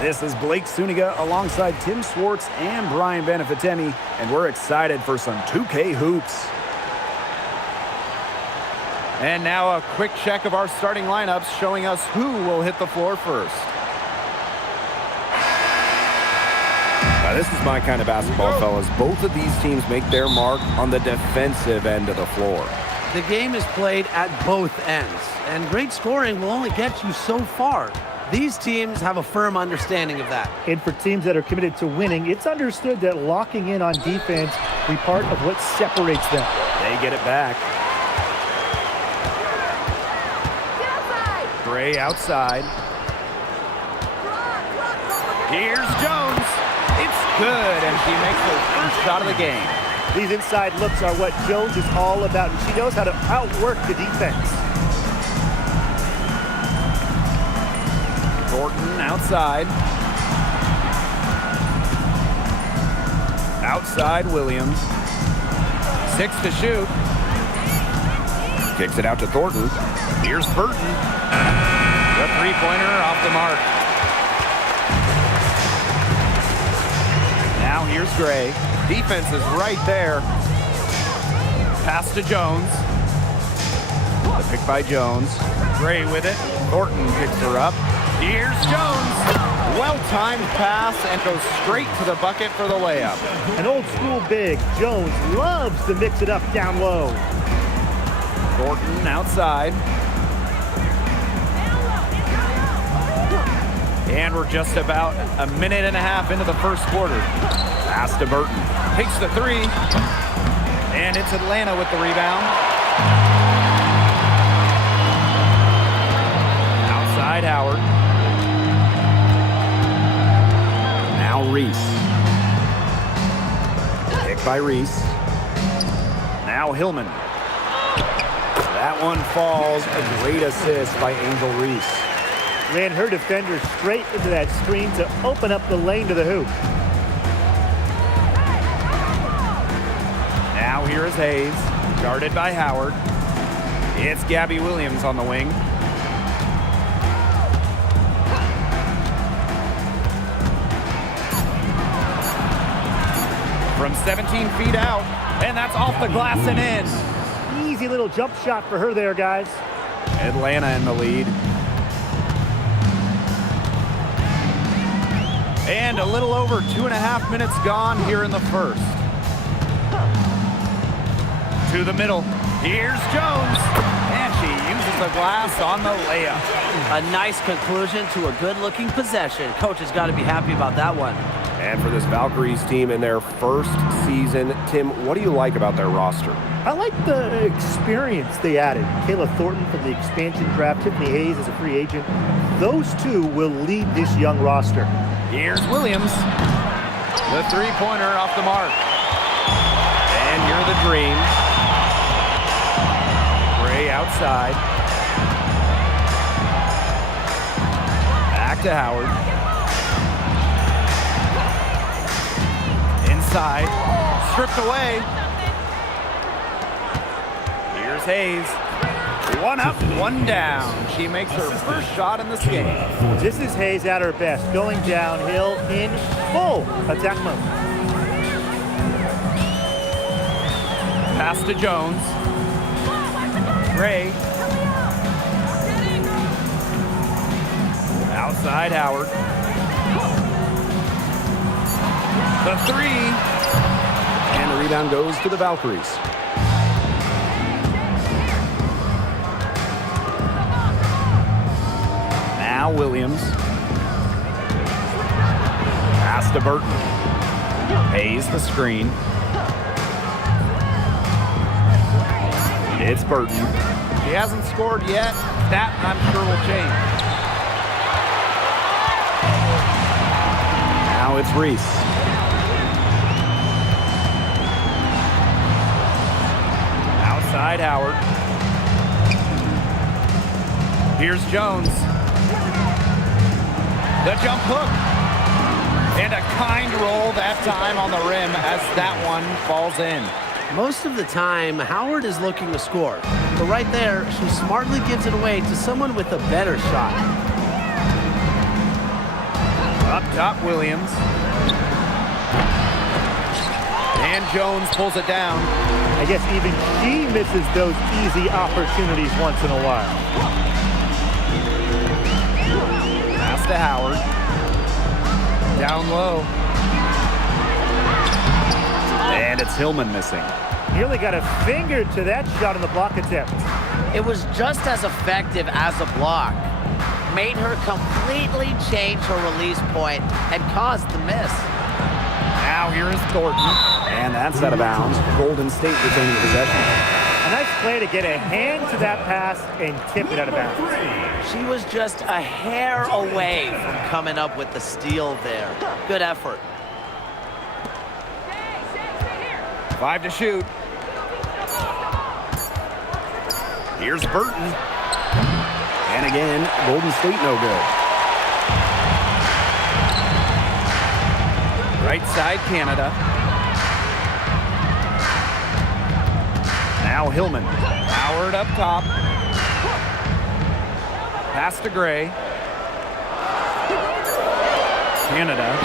This is Blake Suniga alongside Tim Swartz and Brian Benefitemi, and we're excited for some 2K hoops. And now a quick check of our starting lineups showing us who will hit the floor first. Now, this is my kind of basketball, fellas. Both of these teams make their mark on the defensive end of the floor. The game is played at both ends, and great scoring will only get you so far. These teams have a firm understanding of that. And for teams that are committed to winning, it's understood that locking in on defense will be part of what separates them. They get it back. Gray outside. Here's Jones. It's good, and she makes her first shot of the game. These inside looks are what Jones is all about, and she knows how to outwork the defense. Thornton outside. Outside Williams. 6 to shoot. Kicks it out to Thornton. Here's Burton. The three-pointer off the mark. Now here's Gray. Defense is right there. Pass to Jones. The pick by Jones. Gray with it. Thornton picks her up. Here's Jones. Well-timed pass and goes straight to the bucket for the layup. An old school big. Jones loves to mix it up down low. Thornton outside. And we're just about a minute and a half into the first quarter. Pass to Burton. Takes the three. And it's Atlanta with the rebound. Outside Howard. Now Reese. Pick by Reese. Now Hillman. That one falls. A great assist by Angel Reese. Ran her defender straight into that screen to open up the lane to the hoop. Now here is Hayes, guarded by Howard. It's Gabby Williams on the wing. From 17 feet out, and that's off the glass and in. Easy little jump shot for her there, guys. Atlanta in the lead. And a little over 2.5 minutes gone here in the first. To the middle. Here's Jones. And she uses the glass on the layup. A nice conclusion to a good-looking possession. Coach has got to be happy about that one. And for this Valkyries team in their first season, Tim, what do you like about their roster? I like the experience they added. Kayla Thornton from the expansion draft, Tiffany Hayes as a free agent. Those two will lead this young roster. Here's Williams. The three-pointer off the mark. And here are the Dreams. Gray outside. Back to Howard. Inside. Stripped away. Here's Hayes. One up, one down. She makes her first shot in this game. This is Hayes at her best, going downhill in full attack mode. Pass to Jones. Gray. Outside Howard. The three. And the rebound goes to the Valkyries. Now Williams. Pass to Burton. Hayes the screen. It's Burton. She hasn't scored yet. That, I'm sure, will change. Now it's Reese. Outside Howard. Here's Jones. The jump hook. And a kind roll that time on the rim as that one falls in. Most of the time, Howard is looking to score. But right there, she smartly gives it away to someone with a better shot. Up top, Williams. And Jones pulls it down. I guess even she misses those easy opportunities once in a while. Pass to Howard. Down low. And it's Hillman missing. Nearly got a finger to that shot in the block attempt. It was just as effective as a block. Made her completely change her release point and caused the miss. Now here is Thornton. And that's out of bounds. Golden State retaining possession. A nice play to get a hand to that pass and tip it out of bounds. She was just a hair away from coming up with the steal there. Good effort. 5 to shoot. Here's Burton. And again, Golden State no good. Right side, Canada. Now Hillman. Howard up top. Pass to Gray. Canada.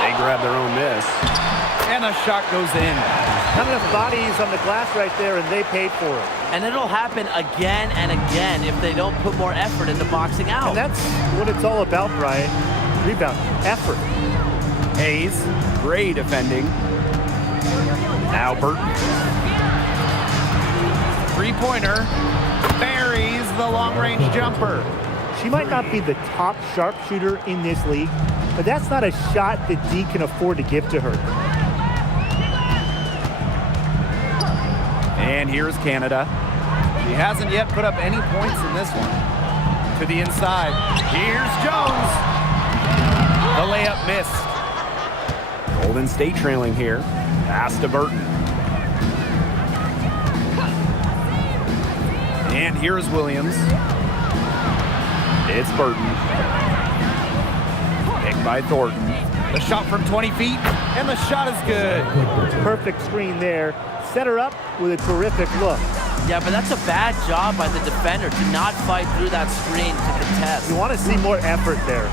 They grab their own miss. And a shot goes in. Not enough bodies on the glass right there, and they paid for it. And it'll happen again and again if they don't put more effort into boxing out. And that's what it's all about, Brian. Rebound, effort. Hayes. Gray defending. Now Burton. Three-pointer. Buries the long-range jumper. She might not be the top sharpshooter in this league, but that's not a shot that D can afford to give to her. And here's Canada. She hasn't yet put up any points in this one. To the inside. Here's Jones. The layup missed. Golden State trailing here. Pass to Burton. And here's Williams. It's Burton. Picked by Thornton. The shot from 20 feet, and the shot is good. Perfect screen there. Set her up with a terrific look. Yeah, but that's a bad job by the defender to not fight through that screen to contest. You want to see more effort there.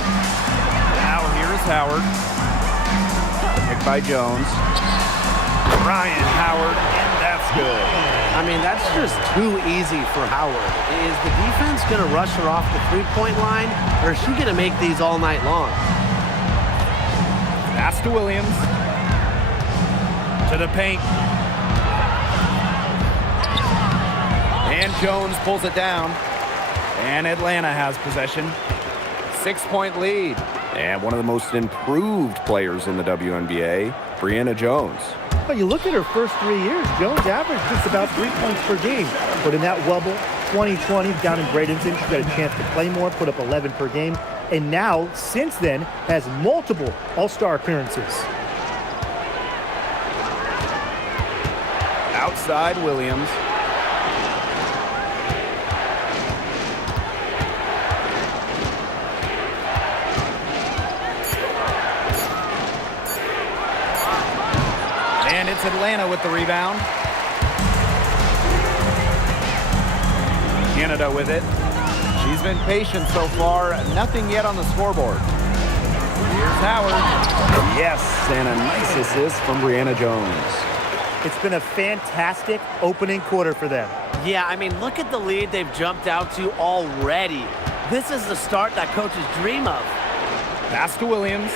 Now here's Howard. Picked by Jones. Ryan Howard, and that's good. I mean, that's just too easy for Howard. Is the defense going to rush her off the three-point line, or is she going to make these all night long? Pass to Williams. To the paint. And Jones pulls it down. And Atlanta has possession. 6-point lead. And one of the most improved players in the WNBA, Brianna Jones. But you look at her first 3 years, Jones averaged just about 3 points per game. But in that wobble, 2020 down in Bradenton, she got a chance to play more, put up 11 per game. And now, since then, has multiple All-Star appearances. Outside Williams. And it's Atlanta with the rebound. Canada with it. She's been patient so far. Nothing yet on the scoreboard. Here's Howard. Yes, and a nice assist from Brianna Jones. It's been a fantastic opening quarter for them. Yeah, I mean, look at the lead they've jumped out to already. This is the start that coaches dream of. Pass to Williams.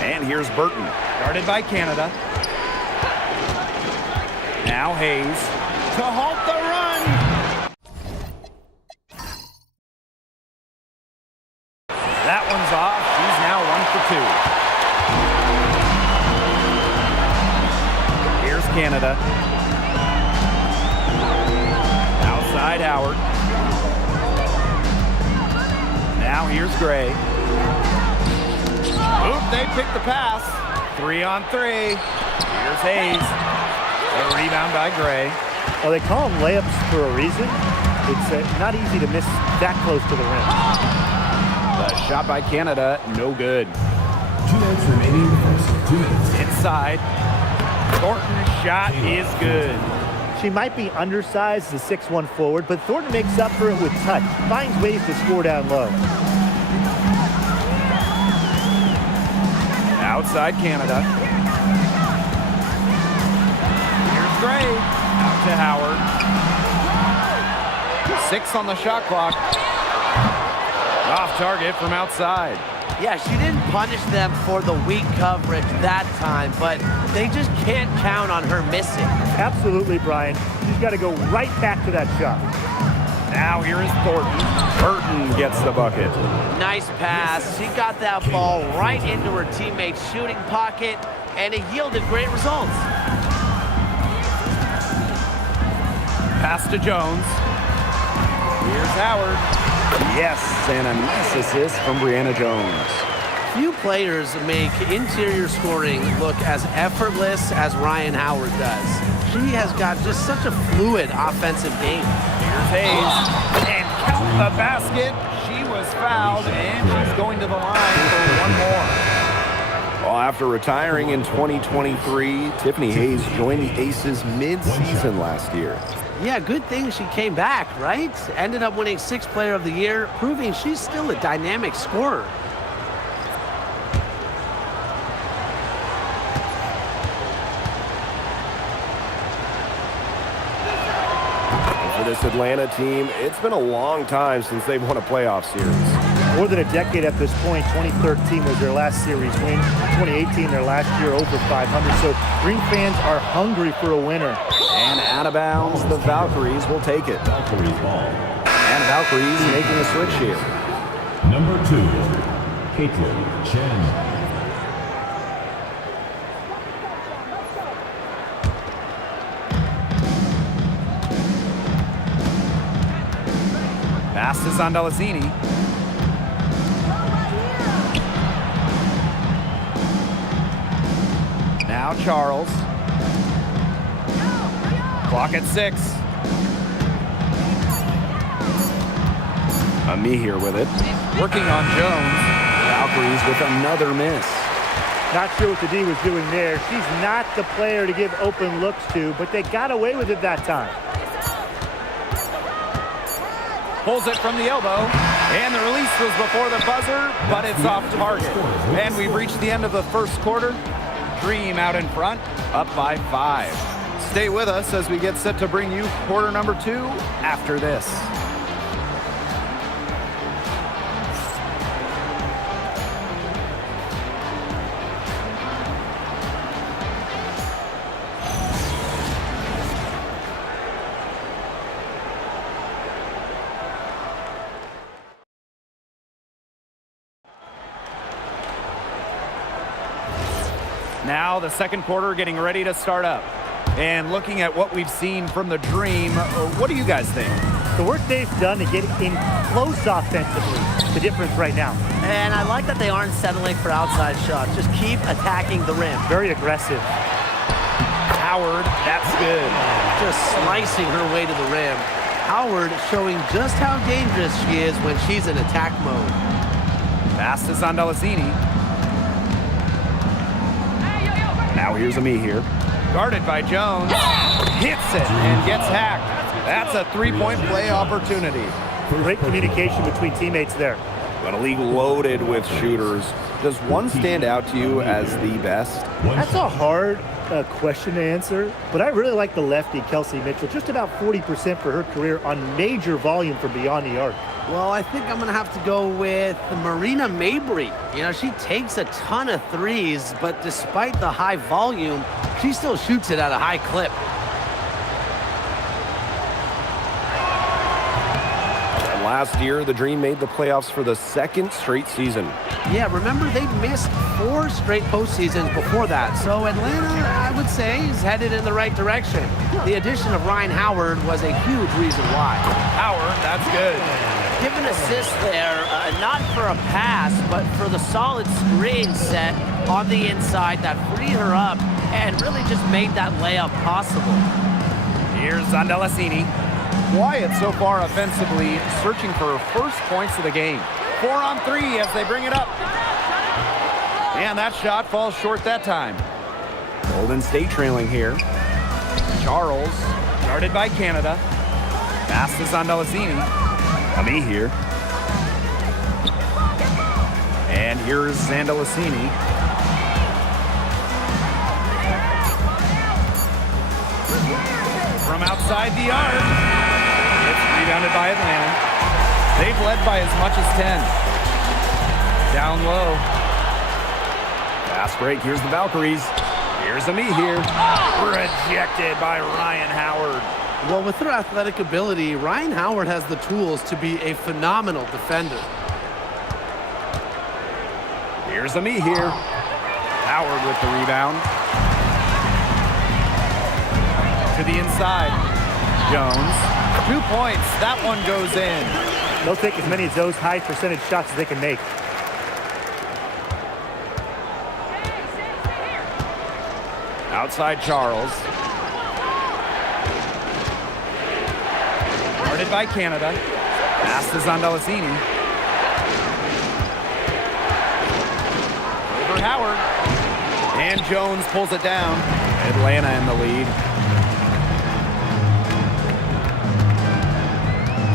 And here's Burton. Guarded by Canada. Now Hayes. To halt the run. That one's off. She's now 1 for 2. Here's Canada. Outside Howard. Now here's Gray. Oop, they picked the pass. 3-on-3. Here's Hayes. A rebound by Gray. Well, they call them layups for a reason. It's not easy to miss that close to the rim. The shot by Canada, no good. 2 minutes remaining in the first. 2 minutes. Inside. Thornton's shot is good. She might be undersized as a 6'1" forward, but Thornton makes up for it with touch. Finds ways to score down low. Outside Canada. Here's Gray. Out to Howard. 6 on the shot clock. Off target from outside. Yeah, she didn't punish them for the weak coverage that time, but they just can't count on her missing. Absolutely, Brian. She's got to go right back to that shot. Now here is Thornton. Burton gets the bucket. Nice pass. She got that ball right into her teammate's shooting pocket, and it yielded great results. Pass to Jones. Here's Howard. Yes, and a nice assist from Brianna Jones. Few players make interior scoring look as effortless as Ryan Howard does. She has got just such a fluid offensive game. Here's Hayes. And count the basket. She was fouled, and she's going to the line for one more. Well, after retiring in 2023, Tiffany Hayes joined the Aces mid-season last year. Yeah, good thing she came back, right? Ended up winning 6th Player of the Year, proving she's still a dynamic scorer. For this Atlanta team, it's been a long time since they've won a playoff series. More than a decade at this point. 2013 was their last series win. 2018, their last year over 500. So Green fans are hungry for a winner. And out of bounds, the Valkyries will take it. Valkyries ball. And Valkyries making a switch here. Number 2, Caitlin Chen. Pass is on Delazini. Now Charles. Clock at 6. Me here with it. Working on Jones. Valkyries with another miss. Not sure what the D was doing there. She's not the player to give open looks to, but they got away with it that time. Pulls it from the elbow. And the release was before the buzzer, but it's off target. And we've reached the end of the first quarter. Dream out in front, up by 5. Stay with us as we get set to bring you quarter number 2 after this. Now the second quarter getting ready to start up. And looking at what we've seen from the Dream, what do you guys think? The work they've done to get in close offensively, the difference right now. And I like that they aren't settling for outside shots. Just keep attacking the rim. Very aggressive. Howard, that's good. Just slicing her way to the rim. Howard showing just how dangerous she is when she's in attack mode. Pass is on Delazini. Now here's a me here. Guarded by Jones. Hits it and gets hacked. That's a three-point play opportunity. Great communication between teammates there. But a league loaded with shooters. Does one stand out to you as the best? That's a hard question to answer, but I really like the lefty, Kelsey Mitchell. Just about 40% for her career on major volume from beyond the arc. Well, I think I'm going to have to go with Marina Mabry. You know, she takes a ton of threes, but despite the high volume, she still shoots it at a high clip. And last year, the Dream made the playoffs for the second straight season. Yeah, remember they missed 4 straight postseasons before that. So Atlanta, I would say, is headed in the right direction. The addition of Ryan Howard was a huge reason why. Howard, that's good. Give an assist there, not for a pass, but for the solid screen set on the inside that freed her up and really just made that layup possible. Here's Zandalasini. Quiet so far offensively, searching for her first points of the game. 4 on 3 as they bring it up. And that shot falls short that time. Golden State trailing here. Charles Guarded by Canada. Pass is on Delasini. Me here. And here's Zandalasini. From outside the arc. It's rebounded by Atlanta. They've led by as much as 10. Down low. Fast break. Here's the Valkyries. Here's a me here. Rejected by Ryan Howard. Well, with her athletic ability, Ryan Howard has the tools to be a phenomenal defender. Here's a me here. Howard with the rebound. To the inside. Jones. 2 points. That one goes in. They'll take as many of those high percentage shots as they can make. Outside Charles. Guarded by Canada. Pass is on Delasini. Over Howard. And Jones pulls it down. Atlanta in the lead.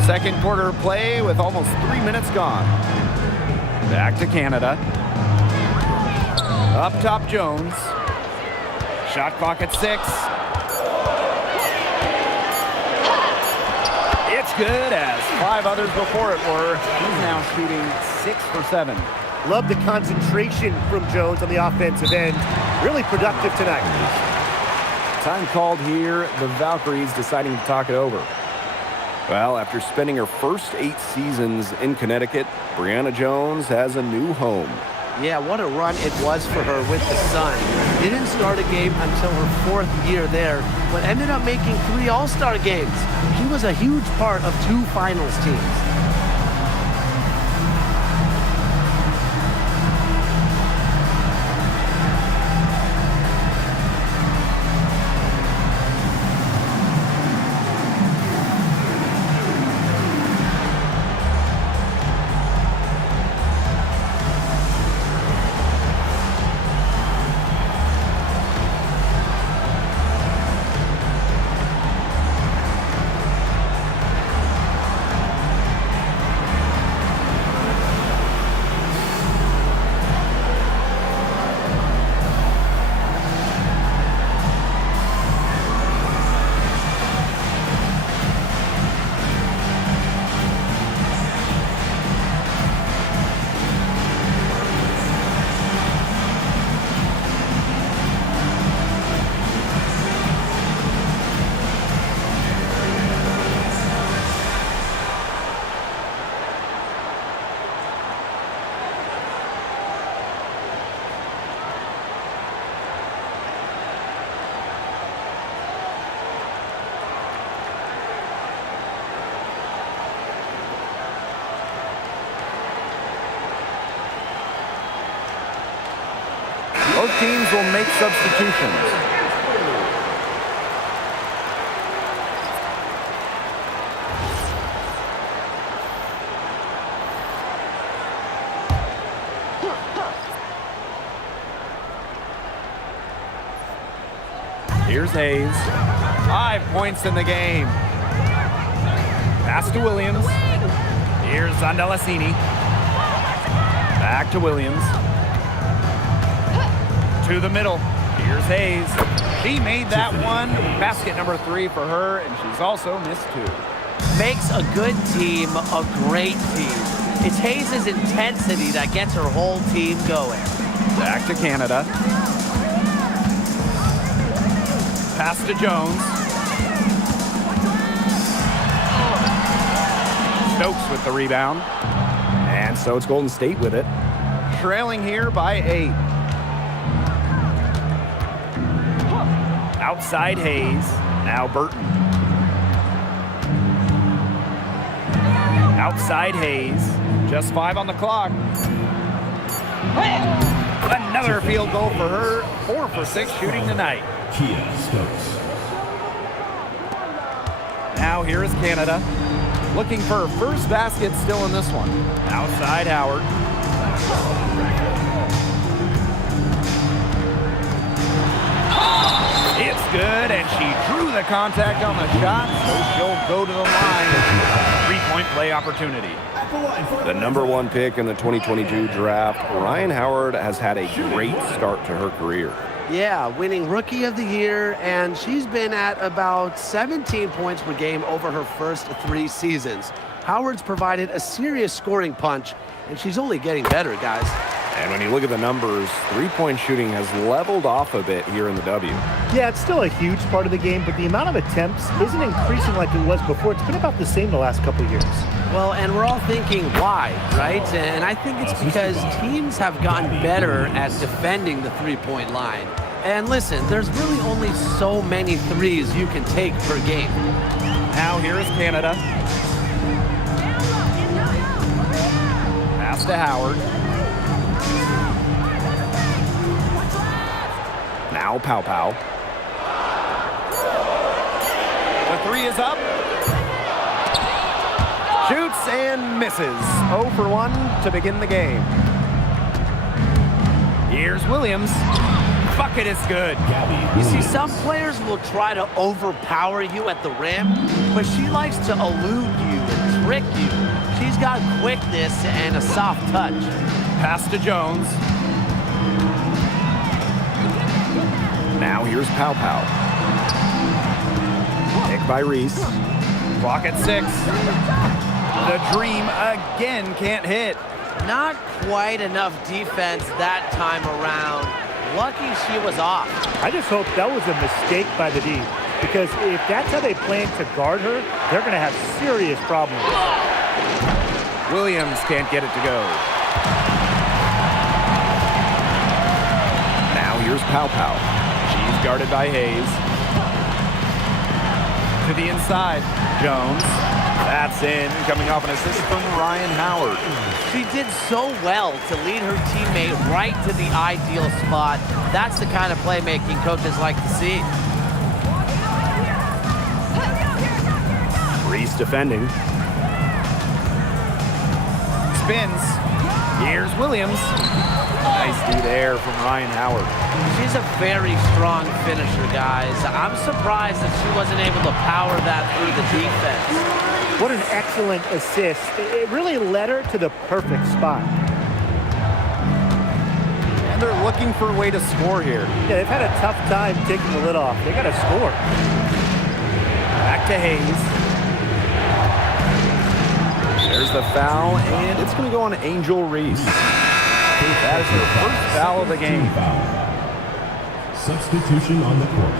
Second quarter play with almost 3 minutes gone. Back to Canada. Up top Jones. Shot clock at 6. It's good, as 5 others before it were. He's now shooting 6 for 7. Love the concentration from Jones on the offensive end. Really productive tonight. Time called here. The Valkyries deciding to talk it over. Well, after spending her first 8 seasons in Connecticut, Brianna Jones has a new home. Yeah, what a run it was for her with the Sun. Didn't start a game until her 4th year there, but ended up making 3 All-Star games. She was a huge part of 2 finals teams. Both teams will make substitutions. Here's Hayes. 5 points in the game. Pass to Williams. Here's Zandalasini. Back to Williams. To the middle. Here's Hayes. She made that one. Basket number 3 for her, and she's also missed 2. Makes a good team a great team. It's Hayes' intensity that gets her whole team going. Back to Canada. Pass to Jones. Stokes with the rebound. And so it's Golden State with it. Trailing here by 8. Outside Hayes. Now Burton. Outside Hayes. Just 5 on the clock. Another field goal for her. 4 for 6 shooting tonight. Kia Stokes. Now here is Canada. Looking for her first basket still in this one. Outside Howard. It's good, and she drew the contact on the shot, so she'll go to the line. Three-point play opportunity. The #1 pick in the 2022 draft, Ryan Howard has had a great start to her career. Yeah, winning Rookie of the Year, and she's been at about 17 points per game over her first 3 seasons. Howard's provided a serious scoring punch, and she's only getting better, guys. And when you look at the numbers, three-point shooting has leveled off a bit here in the W. Yeah, it's still a huge part of the game, but the amount of attempts isn't increasing like it was before. It's been about the same the last couple of years. Well, and we're all thinking why, right? And I think it's because teams have gotten better at defending the three-point line. And listen, there's really only so many threes you can take per game. Now here is Canada. Pass to Howard. Now Pow Pow. The three is up. Shoots and misses. 0 for 1 to begin the game. Here's Williams. Bucket is good. You see, some players will try to overpower you at the rim, but she likes to elude you and trick you. She's got quickness and a soft touch. Pass to Jones. Now here's Pow Pow. Pick by Reese. Clock at 6. The Dream again can't hit. Not quite enough defense that time around. Lucky she was off. I just hope that was a mistake by the D, because if that's how they plan to guard her, they're going to have serious problems. Williams can't get it to go. Now here's Pow Pow. She's guarded by Hayes. To the inside, Jones. That's in, coming off an assist from Ryan Howard. She did so well to lead her teammate right to the ideal spot. That's the kind of playmaking coaches like to see. Reese defending. Spins. Here's Williams. Nice D there from Ryan Howard. She's a very strong finisher, guys. I'm surprised that she wasn't able to power that through the defense. What an excellent assist. It really led her to the perfect spot. And they're looking for a way to score here. Yeah, they've had a tough time taking the lid off. They got to score. Back to Hayes. There's the foul, and it's going to go on Angel Reese. That is her first foul of the game. Substitution on the court.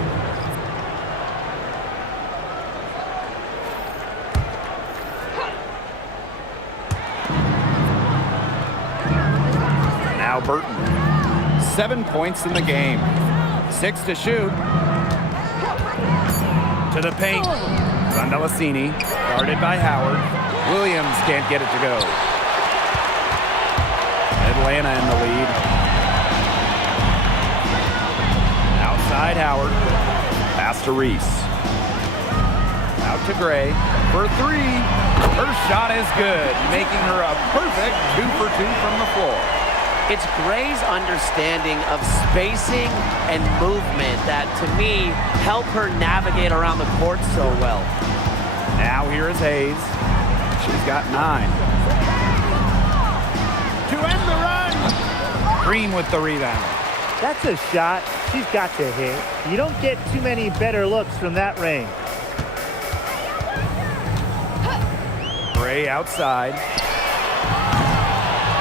Now Burton. 7 points in the game. 6 to shoot. To the paint. Rondellassini, guarded by Howard. Williams can't get it to go. Atlanta in the lead. Outside Howard. Pass to Reese. Out to Gray for 3. Her shot is good, making her a perfect 2 for 2 from the floor. It's Gray's understanding of spacing and movement that, to me, help her navigate around the court so well. Now here is Hayes. She's got 9. To end the run! Green with the rebound. That's a shot she's got to hit. You don't get too many better looks from that range. Gray outside.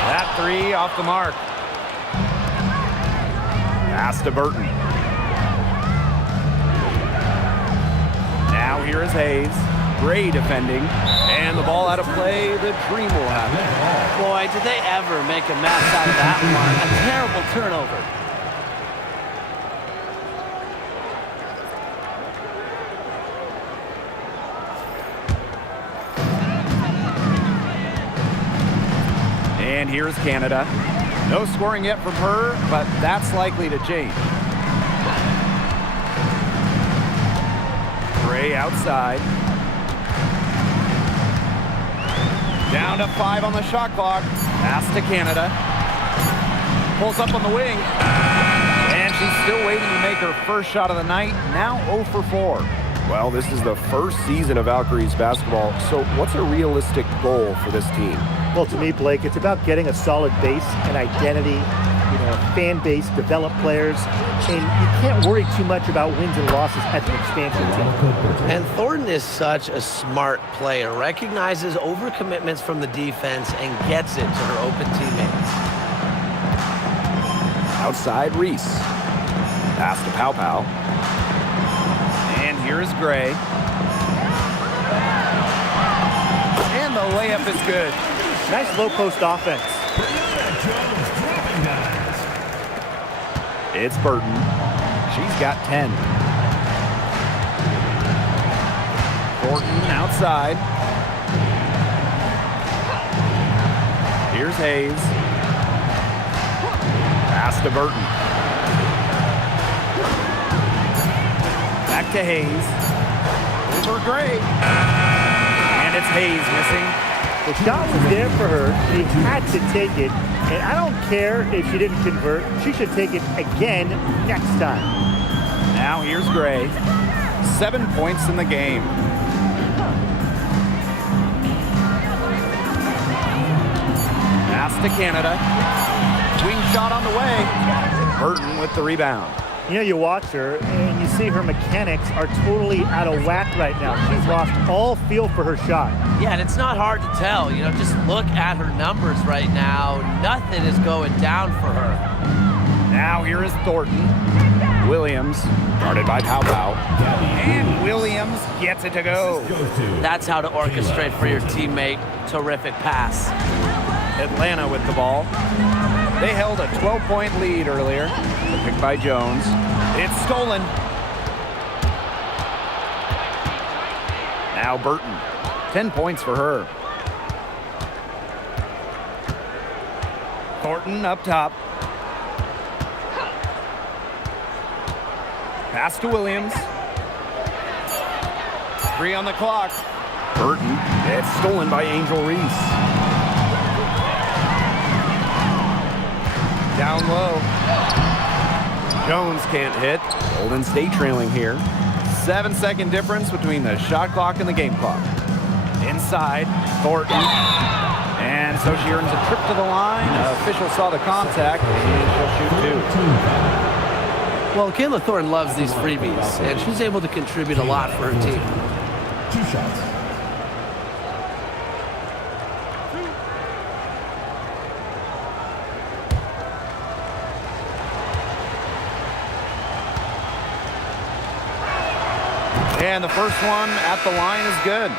That 3 off the mark. Pass to Burton. Now here is Hayes. Gray defending. And the ball out of play. The Dream will have it. Boy, did they ever make a mess out of that one. A terrible turnover. And here's Canada. No scoring yet from her, but that's likely to change. Gray outside. Down to 5 on the shot clock. Pass to Canada. Pulls up on the wing. And she's still waiting to make her first shot of the night. Now 0 for 4. Well, this is the first season of Valkyries basketball, so what's a realistic goal for this team? Well, to me, Blake, it's about getting a solid base, an identity, a fan base, develop players, and you can't worry too much about wins and losses as an expansion team. And Thornton is such a smart player, recognizes overcommitments from the defense and gets it to her open teammates. Outside Reese. Pass to Pow Pow. And here's Gray. And the layup is good. Nice low post offense. It's Burton. She's got 10. Thornton outside. Here's Hayes. Pass to Burton. Back to Hayes. Over Gray. And it's Hayes missing. The shot was there for her. She had to take it. And I don't care if she didn't convert. She should take it again next time. Now here's Gray. 7 points in the game. Pass to Canada. Swing shot on the way. Burton with the rebound. You watch her and you see her mechanics are totally out of whack right now. She's lost all feel for her shot. Yeah, and it's not hard to tell. Just look at her numbers right now. Nothing is going down for her. Now here is Thornton. Williams, guarded by Pow Pow. And Williams gets it to go. That's how to orchestrate for your teammate. Terrific pass. Atlanta with the ball. They held a 12-point lead earlier. Picked by Jones. It's stolen. Now Burton. 10 points for her. Thornton up top. Pass to Williams. 3 on the clock. Burton. It's stolen by Angel Reese. Down low. Jones can't hit. Golden State trailing here. 7-second difference between the shot clock and the game clock. Inside, Thornton. And so she earns a trip to the line. Official saw the contact, and she'll shoot 2. Well, Kayla Thornton loves these freebies, and she's able to contribute a lot for her team. 2 shots. And the first one at the line is good.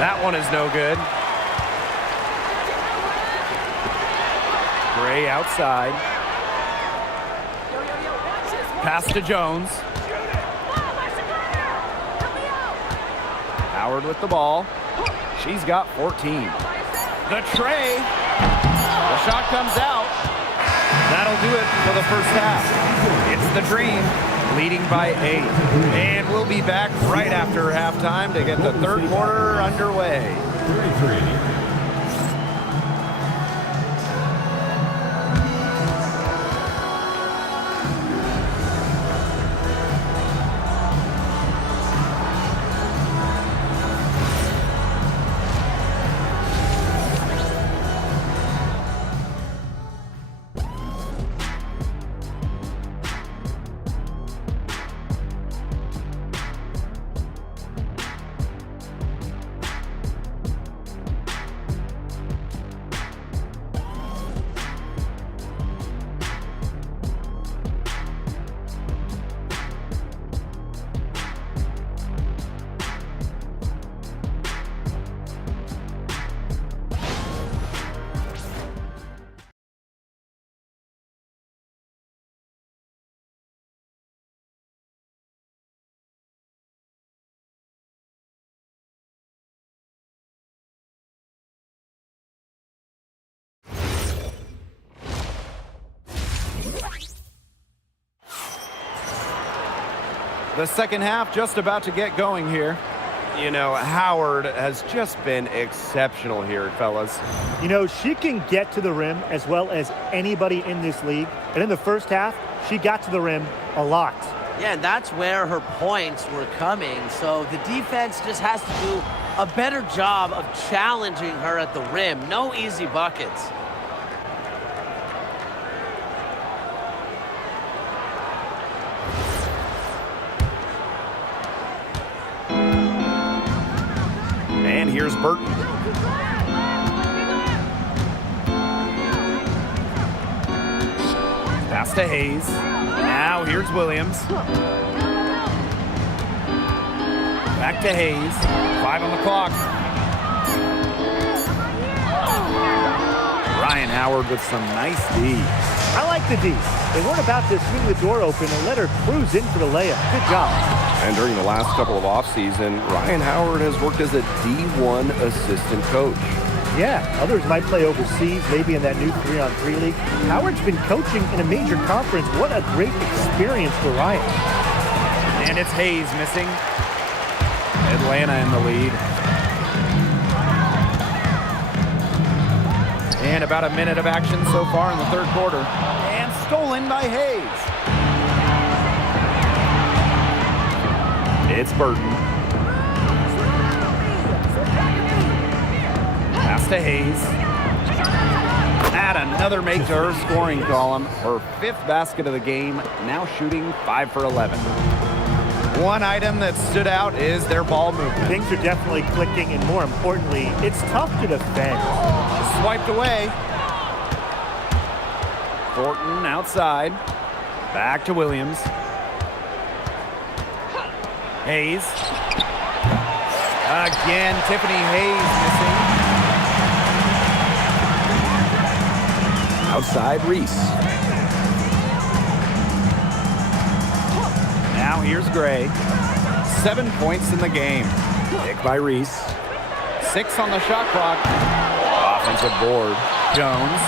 That one is no good. Gray outside. Pass to Jones. Howard with the ball. She's got 14. The tray. The shot comes out. That'll do it for the first half. It's the Dream leading by 8. And we'll be back right after halftime to get the third quarter underway. 33. The second half just about to get going here. You know, Howard has just been exceptional here, fellas. You know, she can get to the rim as well as anybody in this league. And in the first half, she got to the rim a lot. Yeah, and that's where her points were coming. So the defense just has to do a better job of challenging her at the rim. No easy buckets. And here's Burton. Pass to Hayes. Now here's Williams. Back to Hayes. 5 on the clock. Ryan Howard with some nice D. I like the D. They weren't about to swing the door open and let her cruise in for the layup. Good job. And during the last couple of offseason, Ryan Howard has worked as a D1 assistant coach. Yeah, others might play overseas, maybe in that new 3-on-3 league. Howard's been coaching in a major conference. What a great experience for Ryan. And it's Hayes missing. Atlanta in the lead. And about a minute of action so far in the third quarter. And stolen by Hayes. It's Burton. Pass to Hayes. Add another make to her scoring column. Her 5th basket of the game, now shooting 5 for 11. One item that stood out is their ball movement. Things are definitely clicking, and more importantly, it's tough to defend. Swiped away. Thornton outside. Back to Williams. Hayes. Again, Tiffany Hayes missing. Outside Reese. Now here's Gray. 7 points in the game. Pick by Reese. 6 on the shot clock. Offensive board. Jones.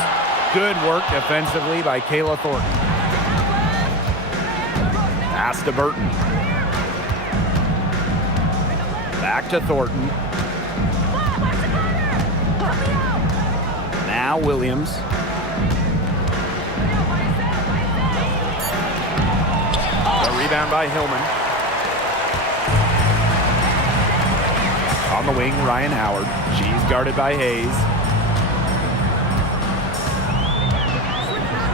Good work defensively by Kayla Thornton. Pass to Burton. Back to Thornton. Now Williams. The rebound by Hillman. On the wing, Ryan Howard. She's guarded by Hayes.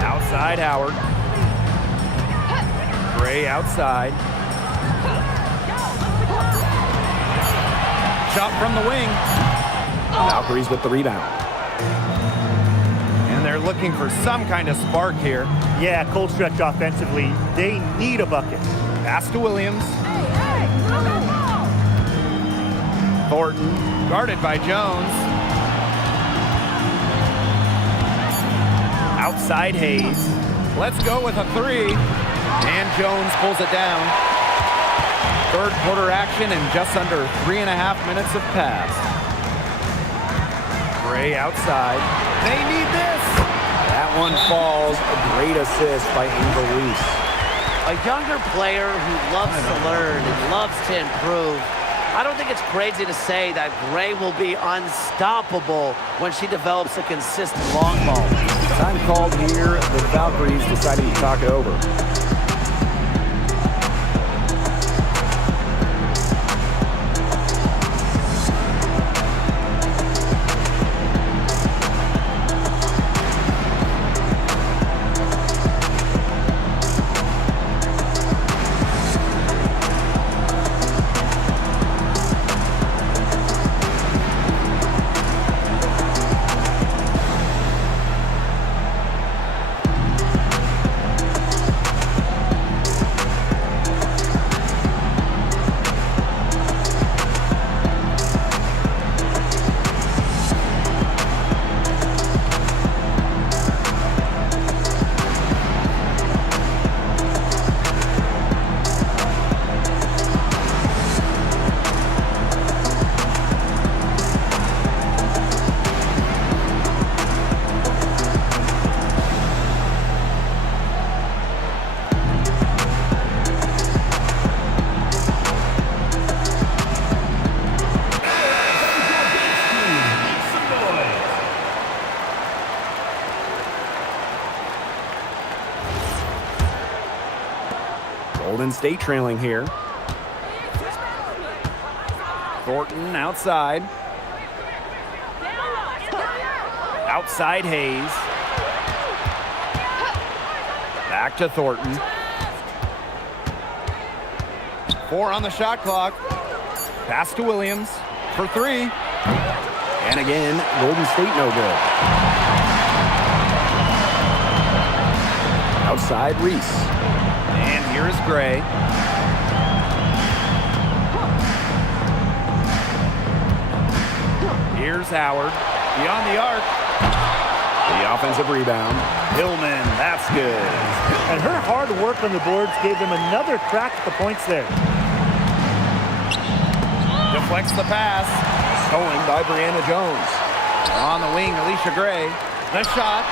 Outside Howard. Gray outside. Shot from the wing. Valkyries with the rebound. And they're looking for some kind of spark here. Yeah, cold stretch offensively. They need a bucket. Pass to Williams. Thornton, guarded by Jones. Outside Hayes. Let's go with a 3. And Jones pulls it down. Third quarter action in just under 3.5 minutes have passed. Gray outside. They need this. That one falls. A great assist by Angel Reese. A younger player who loves to learn and loves to improve. I don't think it's crazy to say that Gray will be unstoppable when she develops a consistent long ball. Time called here. The Valkyries deciding to talk it over. Golden State trailing here. Thornton outside. Outside Hayes. Back to Thornton. 4 on the shot clock. Pass to Williams for 3. And again, Golden State no good. Outside Reese. And here's Gray. Here's Howard. Beyond the arc. The offensive rebound. Hillman, that's good. And her hard work on the boards gave them another crack at the points there. Deflects the pass. Stolen by Brianna Jones. On the wing, Alicia Gray. The shot.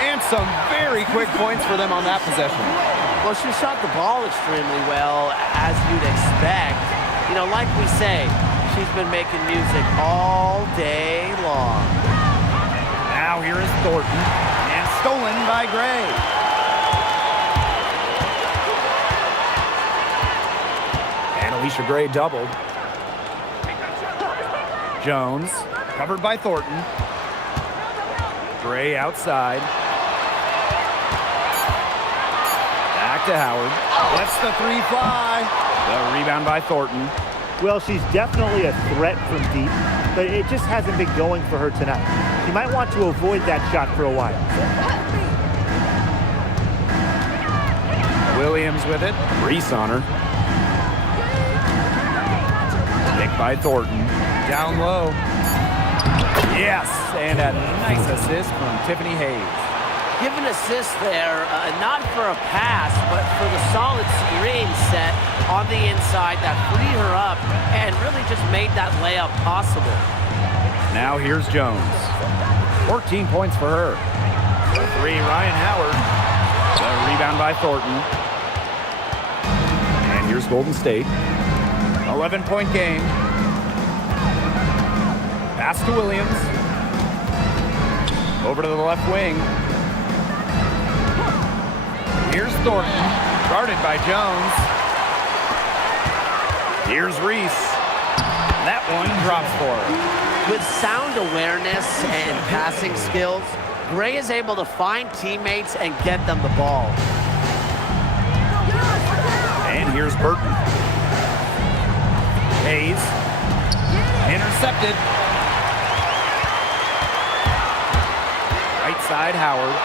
And some very quick points for them on that possession. Well, she shot the ball extremely well, as you'd expect. You know, like we say, she's been making music all day long. Now here is Thornton. And stolen by Gray. And Alicia Gray doubled. Jones, covered by Thornton. Gray outside. Back to Howard. Lets the 3 fly. The rebound by Thornton. Well, she's definitely a threat from deep, but it just hasn't been going for her tonight. She might want to avoid that shot for a while. Williams with it. Reese on her. Picked by Thornton. Down low. Yes, and a nice assist from Tiffany Hayes. Give an assist there, not for a pass, but for the solid screen set on the inside that freed her up and really just made that layup possible. Now here's Jones. 14 points for her. The 3, Ryan Howard. The rebound by Thornton. And here's Golden State. 11-point game. Pass to Williams. Over to the left wing. Here's Thornton, guarded by Jones. Here's Reese. That one drops for her. With sound awareness and passing skills, Gray is able to find teammates and get them the ball. And here's Burton. Hayes. Intercepted. Right side, Howard.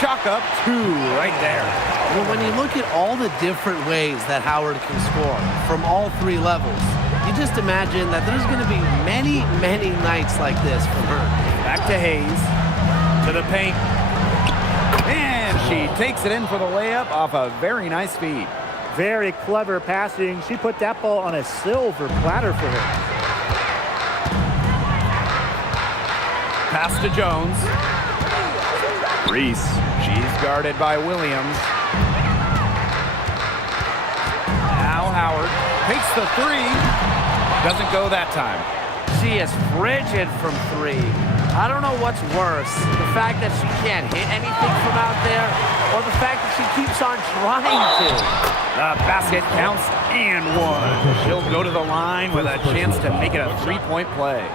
Chalk up 2 right there. Well, when you look at all the different ways that Howard can score from all 3 levels, you just imagine that there's going to be many, many nights like this from her. Back to Hayes. To the paint. And she takes it in for the layup off a very nice feed. Very clever passing. She put that ball on a silver platter for her. Pass to Jones. Reese. She's guarded by Williams. Now Howard takes the 3. Doesn't go that time. She is frigid from 3. I don't know what's worse, the fact that she can't hit anything from out there, or the fact that she keeps on trying to. The basket counts and 1. She'll go to the line with a chance to make it a 3-point play.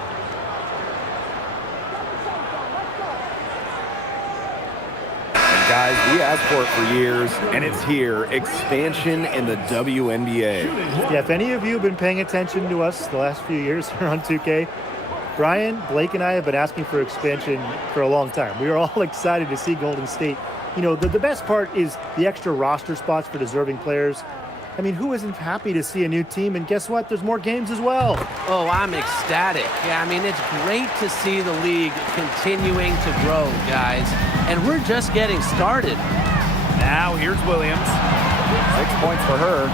Guys, we asked for it for years, and it's here. Expansion in the WNBA. Yeah, if any of you have been paying attention to us the last few years here on 2K, Brian, Blake, and I have been asking for expansion for a long time. We are all excited to see Golden State. You know, the best part is the extra roster spots for deserving players. I mean, who isn't happy to see a new team? And guess what? There's more games as well. Oh, I'm ecstatic. Yeah, I mean, it's great to see the league continuing to grow, guys. And we're just getting started. Now here's Williams. 6 points for her.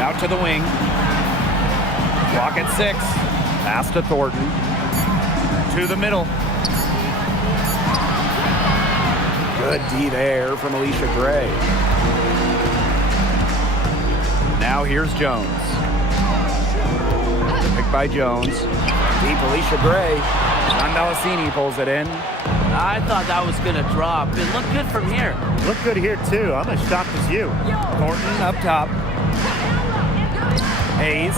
Out to the wing. Clock at 6. Pass to Thornton. To the middle. Good D there from Alicia Gray. Now here's Jones. Picked by Jones. Deep Alicia Gray. Andalacini pulls it in. I thought that was going to drop. It looked good from here. Look good here, too. I'm as shocked as you. Thornton up top. Hayes.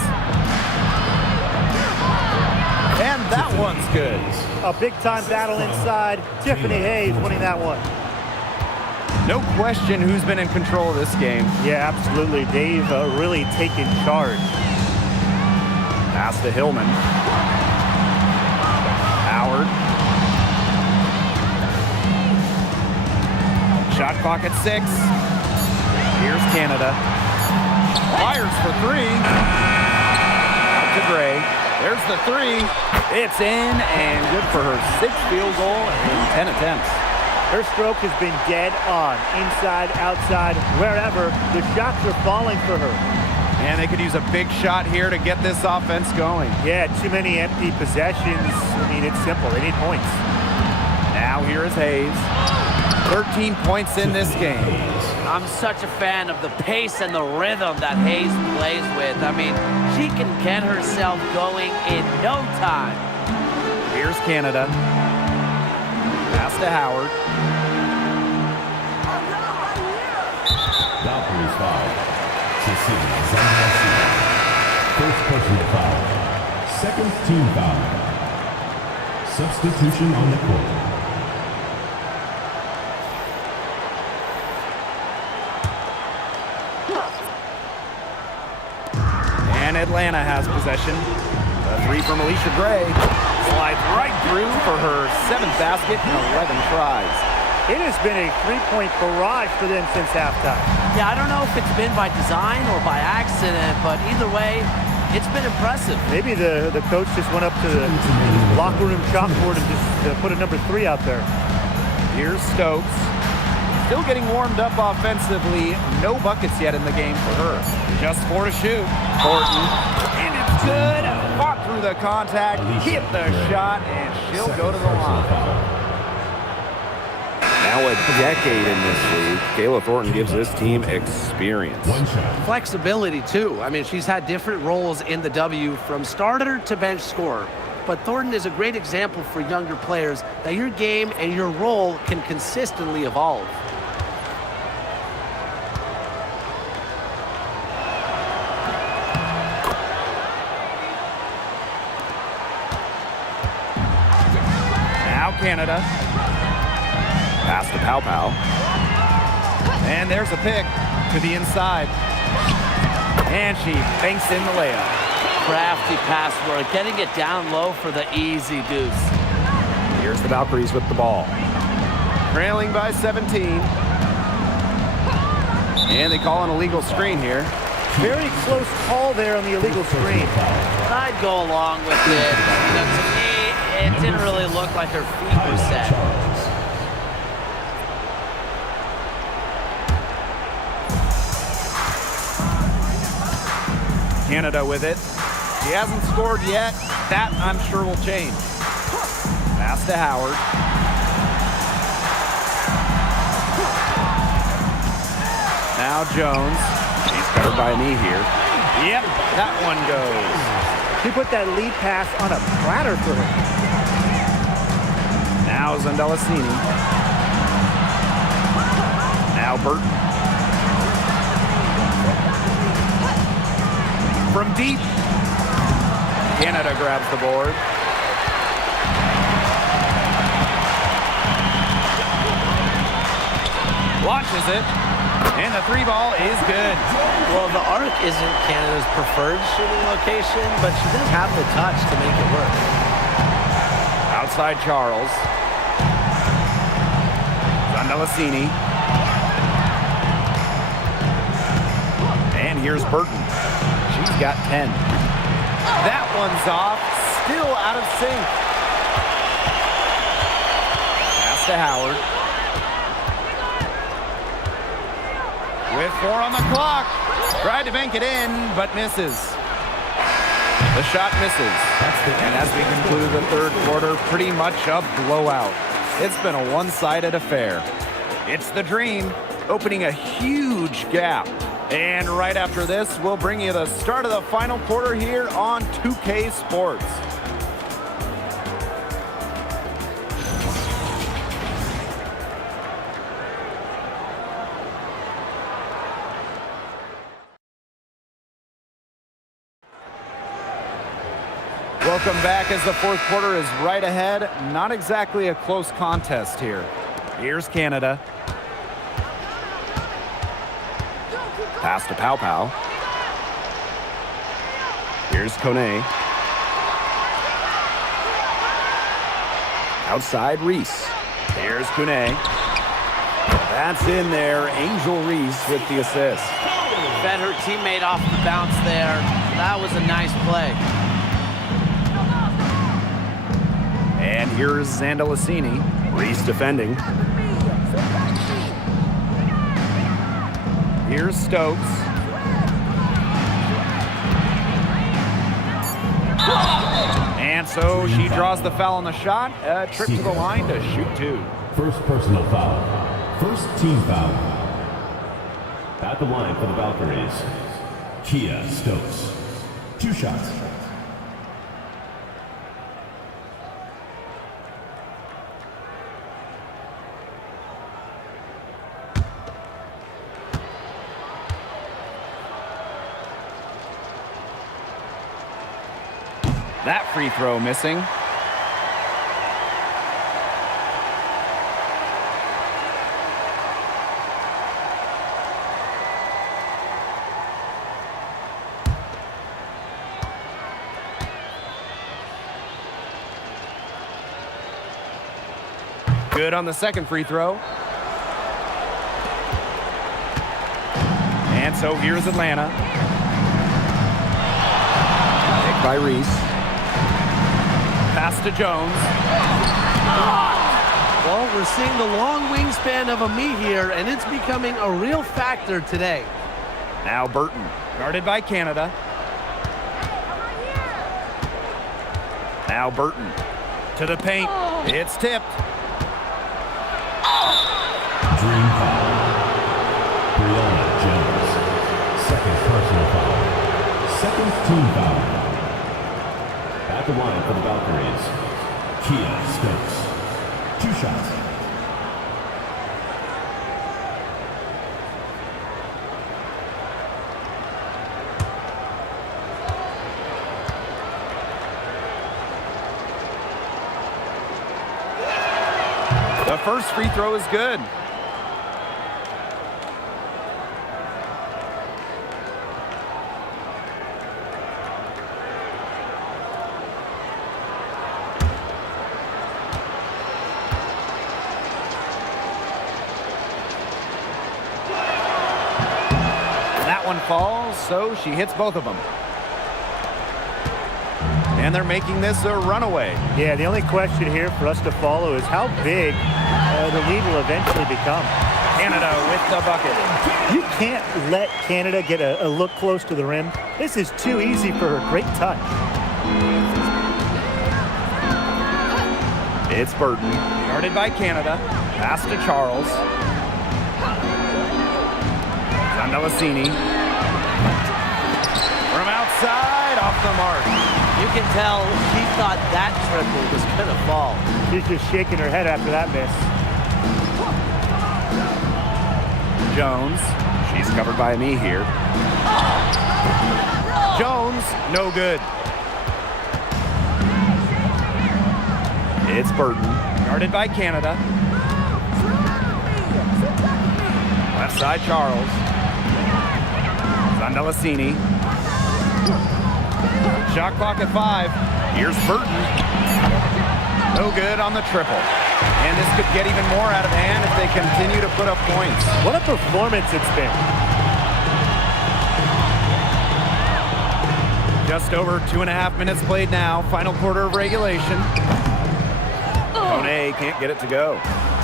And that one's good. A big-time battle inside. Tiffany Hayes winning that one. No question who's been in control of this game. Yeah, absolutely. They've really taken charge. Pass to Hillman. Howard. Shot clock at 6. Here's Canada. Fires for 3. Out to Gray. There's the 3. It's in and good for her 6th field goal in 10 attempts. Her stroke has been dead on. Inside, outside, wherever. The shots are falling for her. And they could use a big shot here to get this offense going. Yeah, too many empty possessions. I mean, it's simple. They need points. Now here is Hayes. 13 points in this game. I'm such a fan of the pace and the rhythm that Hayes plays with. I mean, she can get herself going in no time. Here's Canada. Pass to Howard. Valkyries foul. Cecilia Zangassi. First personal foul. Second team foul. Substitution on the court. And Atlanta has possession. A 3 from Alicia Gray. Slides right through for her 7th basket in 11 tries. It has been a three-point barrage for them since halftime. Yeah, I don't know if it's been by design or by accident, but either way, it's been impressive. Maybe the coach just went up to the locker room chalkboard and just put a number 3 out there. Here's Stokes. Still getting warmed up offensively. No buckets yet in the game for her. Just 4 to shoot. Thornton. And it's good. Fought through the contact. Hit the shot. And she'll go to the line. Now a decade in this league. Kayla Thornton gives this team experience. One shot. Flexibility, too. I mean, she's had different roles in the W from starter to bench scorer. But Thornton is a great example for younger players that your game and your role can consistently evolve. Now Canada. Pass to Pow Pow. And there's a pick to the inside. And she banks in the layup. Crafty pass work, getting it down low for the easy deuce. Here's the Valkyries with the ball. Trailing by 17. And they call an illegal screen here. Very close call there on the illegal screen. I'd go along with it. You know, to me, it didn't really look like her feet were set. Canada with it. She hasn't scored yet. That, I'm sure, will change. Pass to Howard. Now Jones. She's covered by a knee here. Yep, that one goes. She put that lead pass on a platter for her. Now Zandelasini. Now Burton. From deep. Canada grabs the board. Launches it. And the 3 ball is good. Well, the arc isn't Canada's preferred shooting location, but she does have the touch to make it work. Outside Charles. Zandelasini. And here's Burton. She's got 10. That one's off. Still out of sync. Pass to Howard. With 4 on the clock. Tried to bank it in, but misses. The shot misses. And as we conclude the 3rd quarter, pretty much a blowout. It's been a one-sided affair. It's the Dream opening a huge gap. And right after this, we'll bring you the start of the final quarter here on 2K Sports. Welcome back as the fourth quarter is right ahead. Not exactly a close contest here. Here's Canada. Pass to Pow Pow. Here's Kone. Outside Reese. Here's Kone. That's in there. Angel Reese with the assist. Fed her teammate off the bounce there. That was a nice play. And here's Zandalicini. Reese defending. Here's Stokes. And so she draws the foul on the shot. A trip to the line to shoot two. First personal foul. First team foul. At the line for the Valkyries, Kia Stokes. 2 shots. That free throw missing. Good on the second free throw. And so here's Atlanta. Picked by Reese. Pass to Jones. Well, we're seeing the long wingspan of Ami here, and it's becoming a real factor today. Now Burton, guarded by Canada. Now Burton to the paint. It's tipped. Dream foul. Brianna Jones. Second personal foul. Second team foul. At the line for the Valkyries, Kia Stokes. 2 shots. The first free throw is good. That one falls, so she hits both of them. And they're making this a runaway. Yeah, the only question here for us to follow is how big the lead will eventually become. Canada with the bucket. You can't let Canada get a look close to the rim. This is too easy for her. Great touch. It's Burton. Guarded by Canada. Pass to Charles. Zandalicini. From outside, off the mark. You can tell he thought that triple was going to fall. She's just shaking her head after that miss. Jones. She's covered by me here. Jones, no good. It's Burton. Guarded by Canada. Left side, Charles. Zandalicini. Shot clock at 5. Here's Burton. No good on the triple. And this could get even more out of hand if they continue to put up points. What a performance it's been. Just over 2.5 minutes played now. Final quarter of regulation. Kone can't get it to go.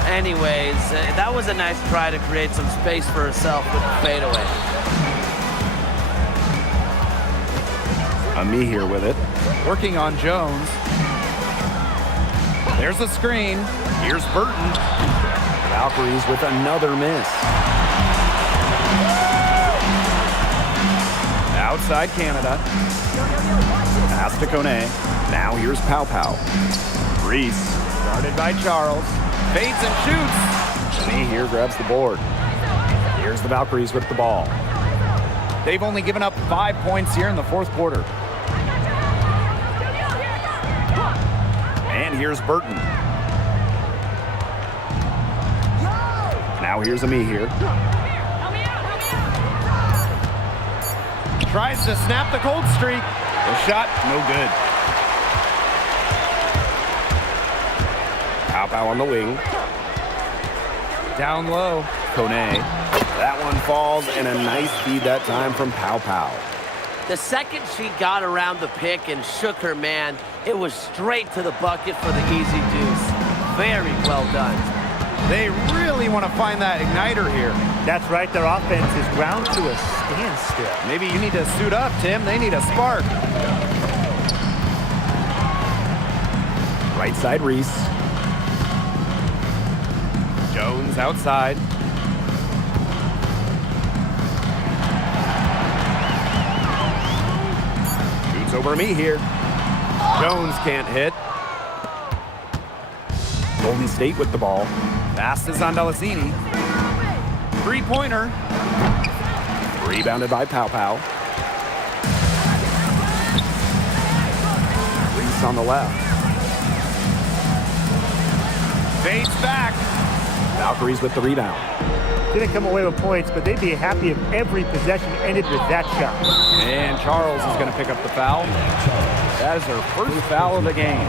Anyways, that was a nice try to create some space for herself with the fadeaway. Me here with it. Working on Jones. There's a screen. Here's Burton. Valkyries with another miss. Outside Canada. Pass to Kone. Now here's Pow Pow. Reese. Guarded by Charles. Fades and shoots. Me here grabs the board. Here's the Valkyries with the ball. They've only given up 5 points here in the fourth quarter. here's Burton. Now here's Ami here. Tries to snap the cold streak. The shot, no good. Pow on the wing. Down low. Kone. That one falls, and a nice feed that time from Pow. The second she got around the pick and shook her man, it was straight to the bucket for the easy deuce. Very well done. They really want to find that igniter here. That's right. Their offense is ground to a standstill. Maybe you need to suit up, Tim. They need a spark. Right side, Reese. Jones outside. Shoots over me here. Jones can't hit. Golden State with the ball. Pass is on Delasini. Three-pointer. Rebounded by Pow. Reese on the left. Fades back. Valkyries with the rebound. Didn't come away with points, but they'd be happy if every possession ended with that shot. And Charles is going to pick up the foul. That is her first foul of the game.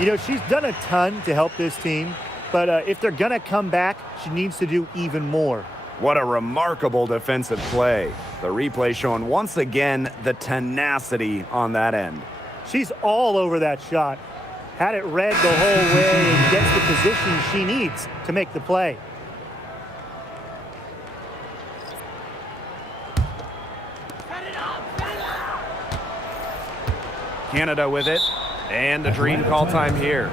You know, she's done a ton to help this team, but if they're going to come back, she needs to do even more. What a remarkable defensive play. The replay showing once again the tenacity on that end. She's all over that shot. Had it read the whole way and gets the position she needs to make the play. Canada with it. And the dream call time here.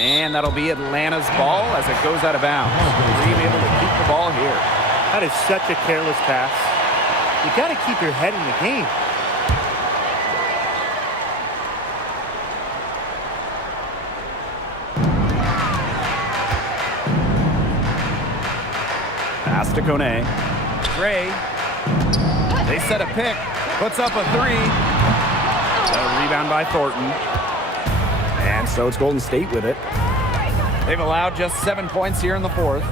And that'll be Atlanta's ball as it goes out of bounds. Dream able to keep the ball here. That is such a careless pass. You got to keep your head in the game. Pass to Kone. Gray. They set a pick. Puts up a three. A rebound by Thornton. And so it's Golden State with it. They've allowed just 7 points here in the fourth.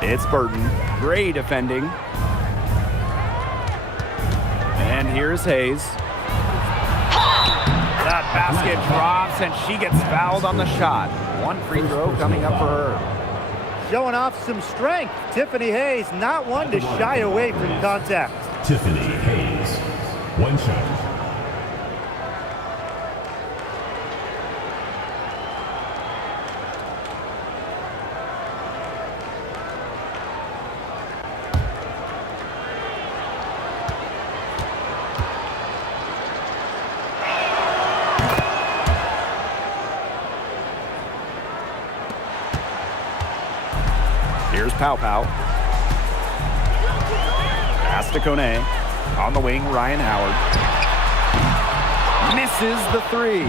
It's Burton. Gray defending. And here's Hayes. That basket drops, and she gets fouled on the shot. One free throw coming up for her. Showing off some strength. Tiffany Hayes, not one to shy away from contact. Tiffany Hayes. One shot. Here's Pow Pow. Pass to Kone. On the wing, Ryan Howard. Misses the three.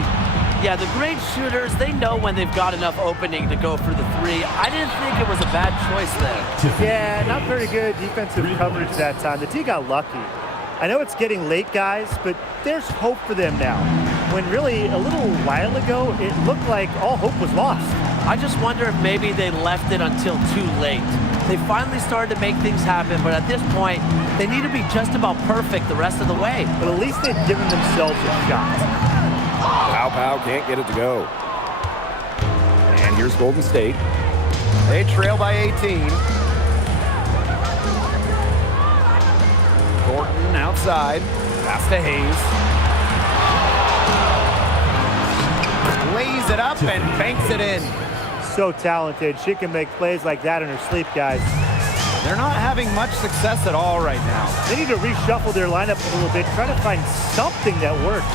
Yeah, the great shooters, they know when they've got enough opening to go for the three. I didn't think it was a bad choice there. Yeah, not very good defensive coverage that time. The D got lucky. I know it's getting late, guys, but there's hope for them now. When really, a little while ago, it looked like all hope was lost. I just wonder if maybe they left it until too late. They finally started to make things happen, but at this point, they need to be just about perfect the rest of the way. But at least they've given themselves a shot. Pow Pow can't get it to go. And here's Golden State. They trail by 18. Thornton outside. Pass to Hayes. Lays it up and banks it in. So talented. She can make plays like that in her sleep, guys. They're not having much success at all right now. They need to reshuffle their lineup a little bit, try to find something that works.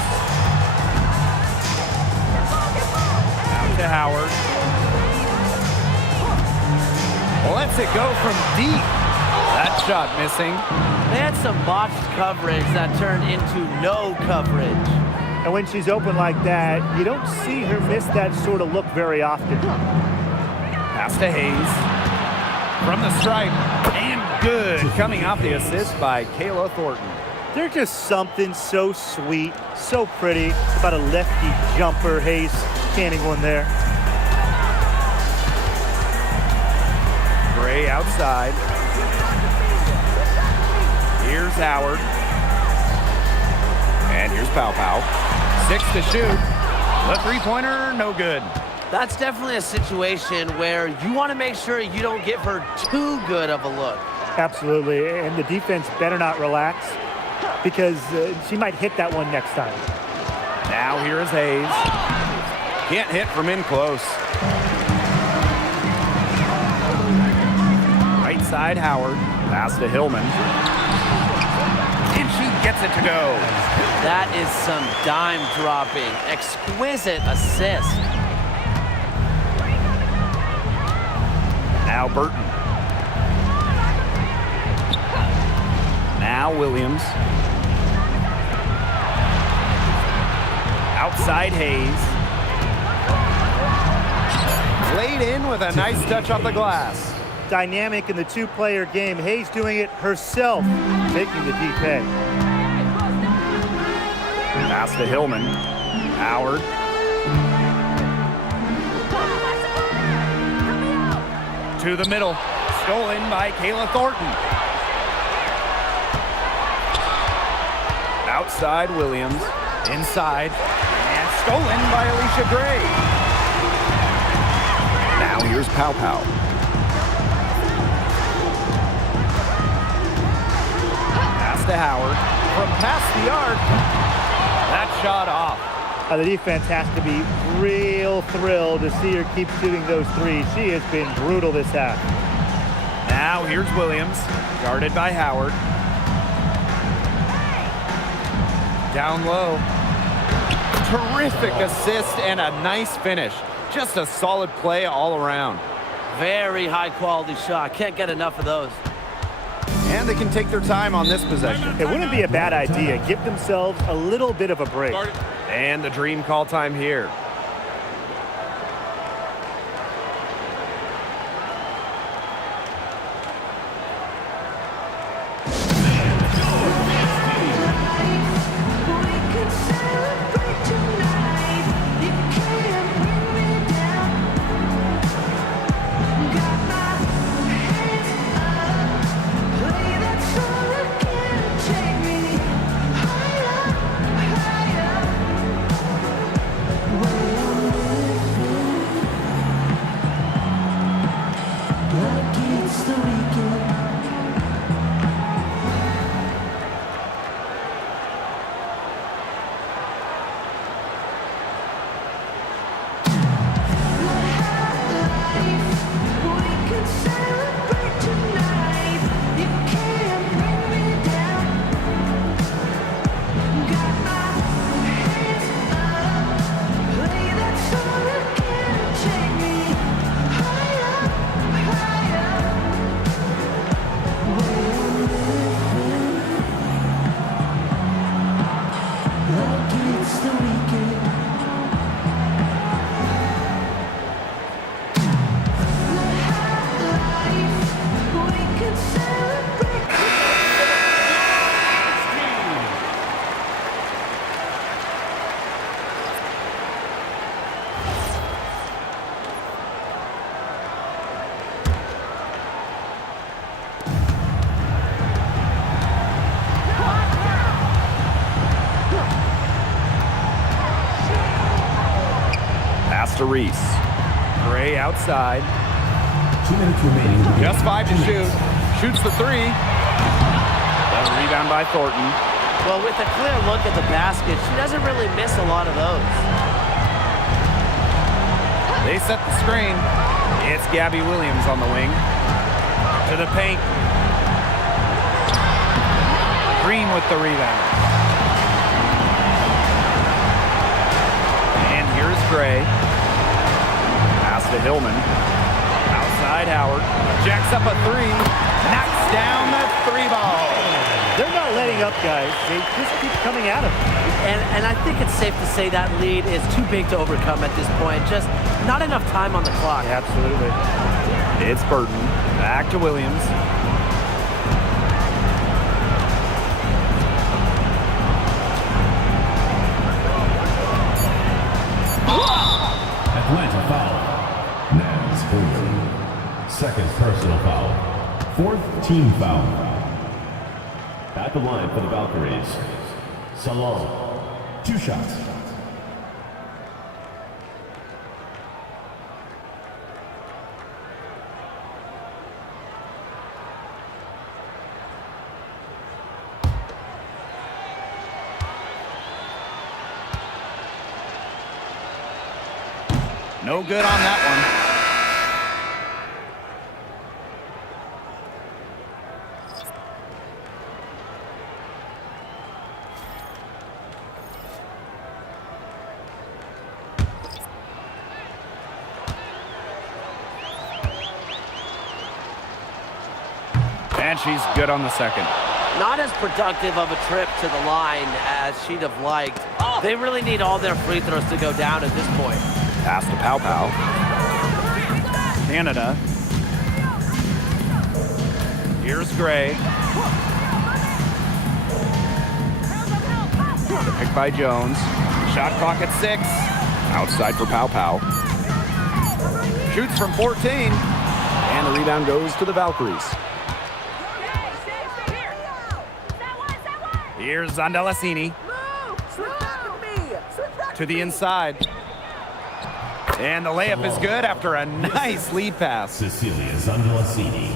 Out to Howard. Lets it go from deep. That shot missing. They had some botched coverage that turned into no coverage. And when she's open like that, you don't see her miss that sort of look very often. Pass to Hayes. From the stripe. And good. Coming off the assist by Kayla Thornton. There's just something so sweet, so pretty about a lefty jumper. Hayes canning one there. Gray outside. Here's Howard. And here's Pow Pow. 6 to shoot. The three-pointer, no good. That's definitely a situation where you want to make sure you don't give her too good of a look. Absolutely, and the defense better not relax because she might hit that one next time. Now here is Hayes. Can't hit from in close. Right side, Howard. Pass to Hillman. And she gets it to go. That is some dime dropping. Exquisite assist. Now Burton. Now Williams. Outside Hayes. Laid in with a nice touch off the glass. Dynamic in the two-player game. Hayes doing it herself, taking the deep pay. Pass to Hillman. Howard. To the middle. Stolen by Kayla Thornton. Outside Williams. Inside. And stolen by Alicia Gray. Now here's Pow Pow. Pass to Howard. From past the arc. That shot off. The defense has to be real thrilled to see her keep shooting those threes. She has been brutal this half. Now here's Williams. Guarded by Howard. Down low. Terrific assist and a nice finish. Just a solid play all around. Very high quality shot. Can't get enough of those. And they can take their time on this possession. It wouldn't be a bad idea. Give themselves a little bit of a break. And the dream call time here. to Reese. Gray outside. 2 minutes remaining. Just 5 to shoot. Shoots the three. The rebound by Thornton. Well, with a clear look at the basket, she doesn't really miss a lot of those. They set the screen. It's Gabby Williams on the wing. To the paint. Green with the rebound. And here's Gray. Pass to Hillman. Outside Howard. Jacks up a three. Knocks down the three ball. They're not letting up, guys. They just keep coming at them. And I think it's safe to say that lead is too big to overcome at this point. Just not enough time on the clock. Yeah, absolutely. It's Burton. Back to Williams. Atlanta foul. Nance Holden. Second personal foul. Fourth team foul. At the line for the Valkyries. Salon. 2 shots. No good on that one. And she's good on the second. Not as productive of a trip to the line as she'd have liked. They really need all their free throws to go down at this point. Pass to Pow Pow. Canada. Here's Gray. The pick by Jones. Shot clock at 6. Outside for Pow Pow. Shoots from 14. And the rebound goes to the Valkyries. Here's Zondalasini. To the inside. And the layup is good after a nice lead pass. Cecilia Zondalasini.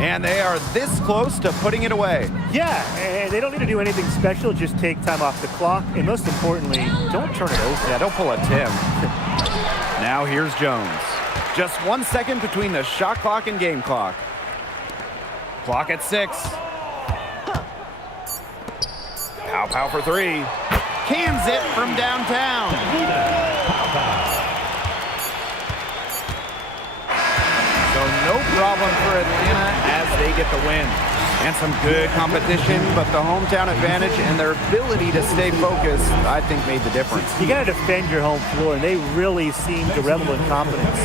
And they are this close to putting it away. Yeah, and they don't need to do anything special. Just take time off the clock. And most importantly, don't turn it over. Yeah, don't pull a Tim. Now here's Jones. Just 1 second between the shot clock and game clock. Clock at 6. Pow Pow for 3. Cans it from downtown. So no problem for Atlanta as they get the win. And some good competition, but the hometown advantage and their ability to stay focused, I think, made the difference. You got to defend your home floor, and they really seem to revel in confidence.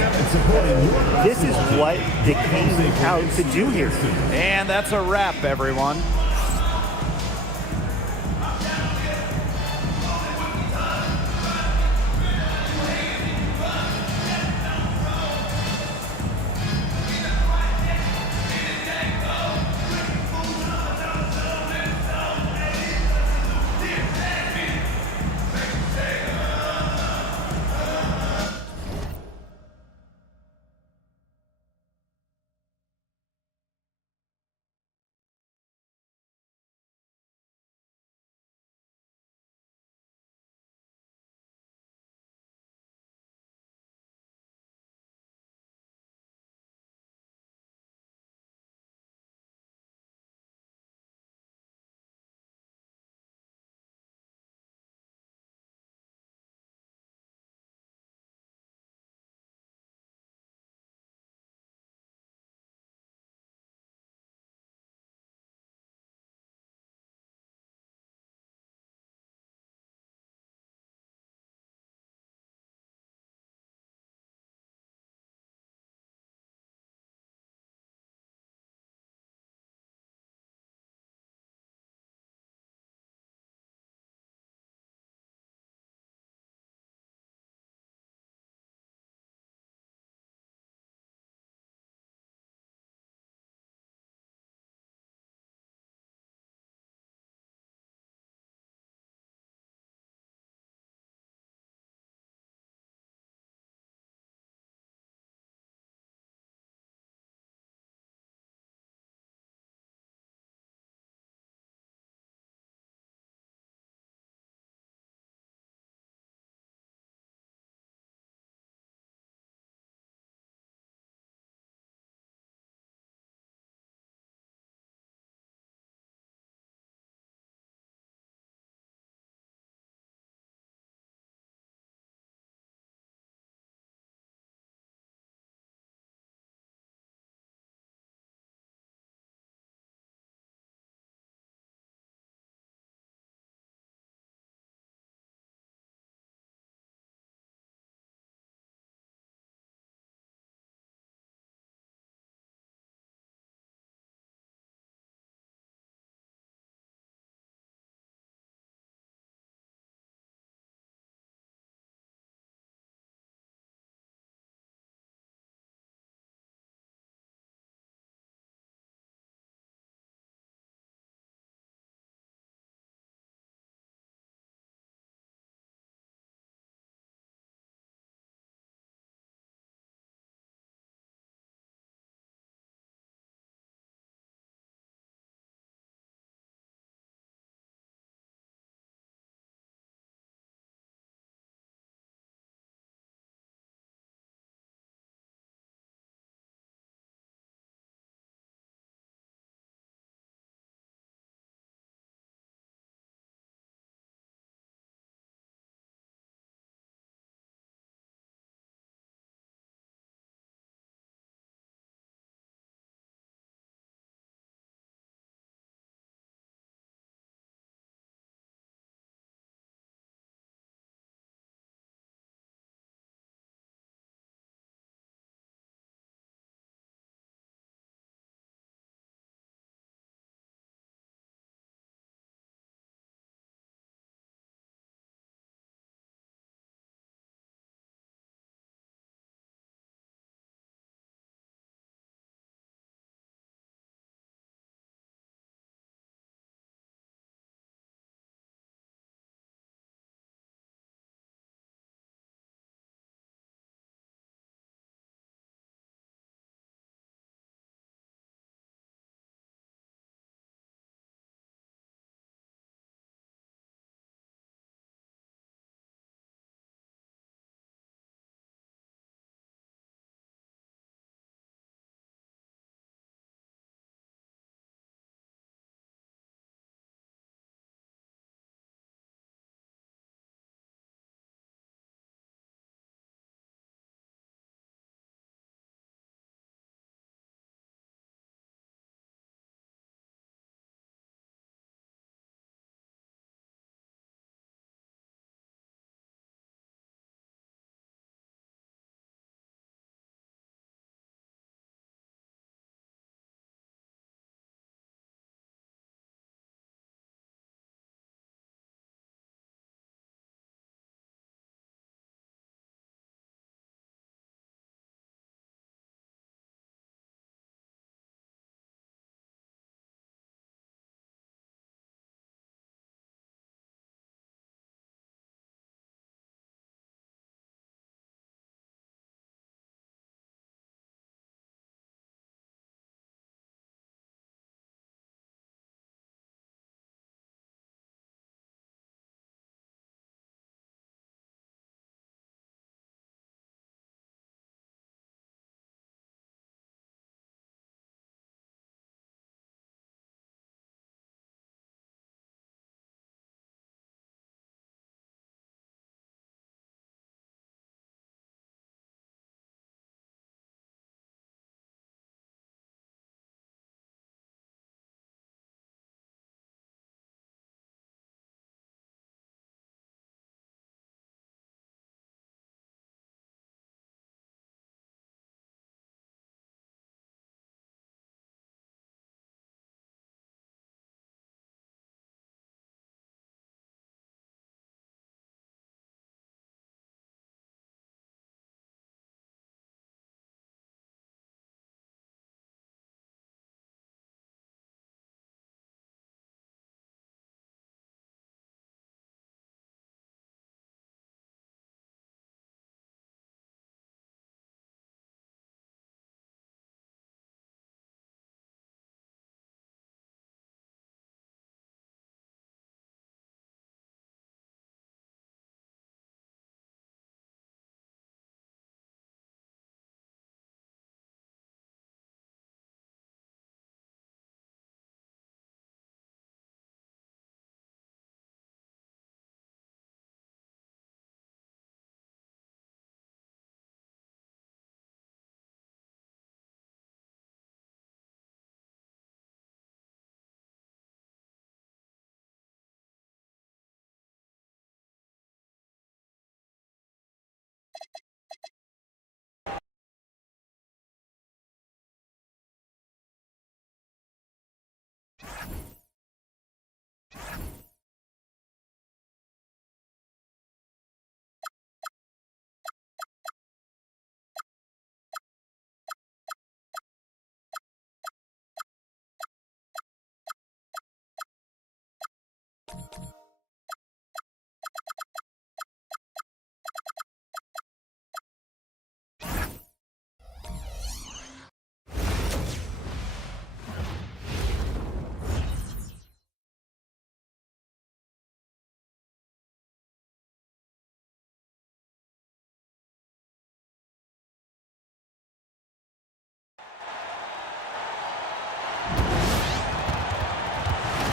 This is what they came out to do here. And that's a wrap, everyone.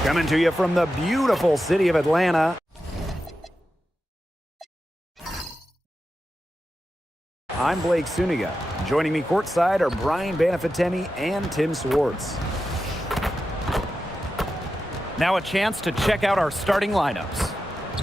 Coming to you from the beautiful city of Atlanta. I'm Blake Suniga. Joining me courtside are Brian Banafitemi and Tim Swartz. Now a chance to check out our starting lineups.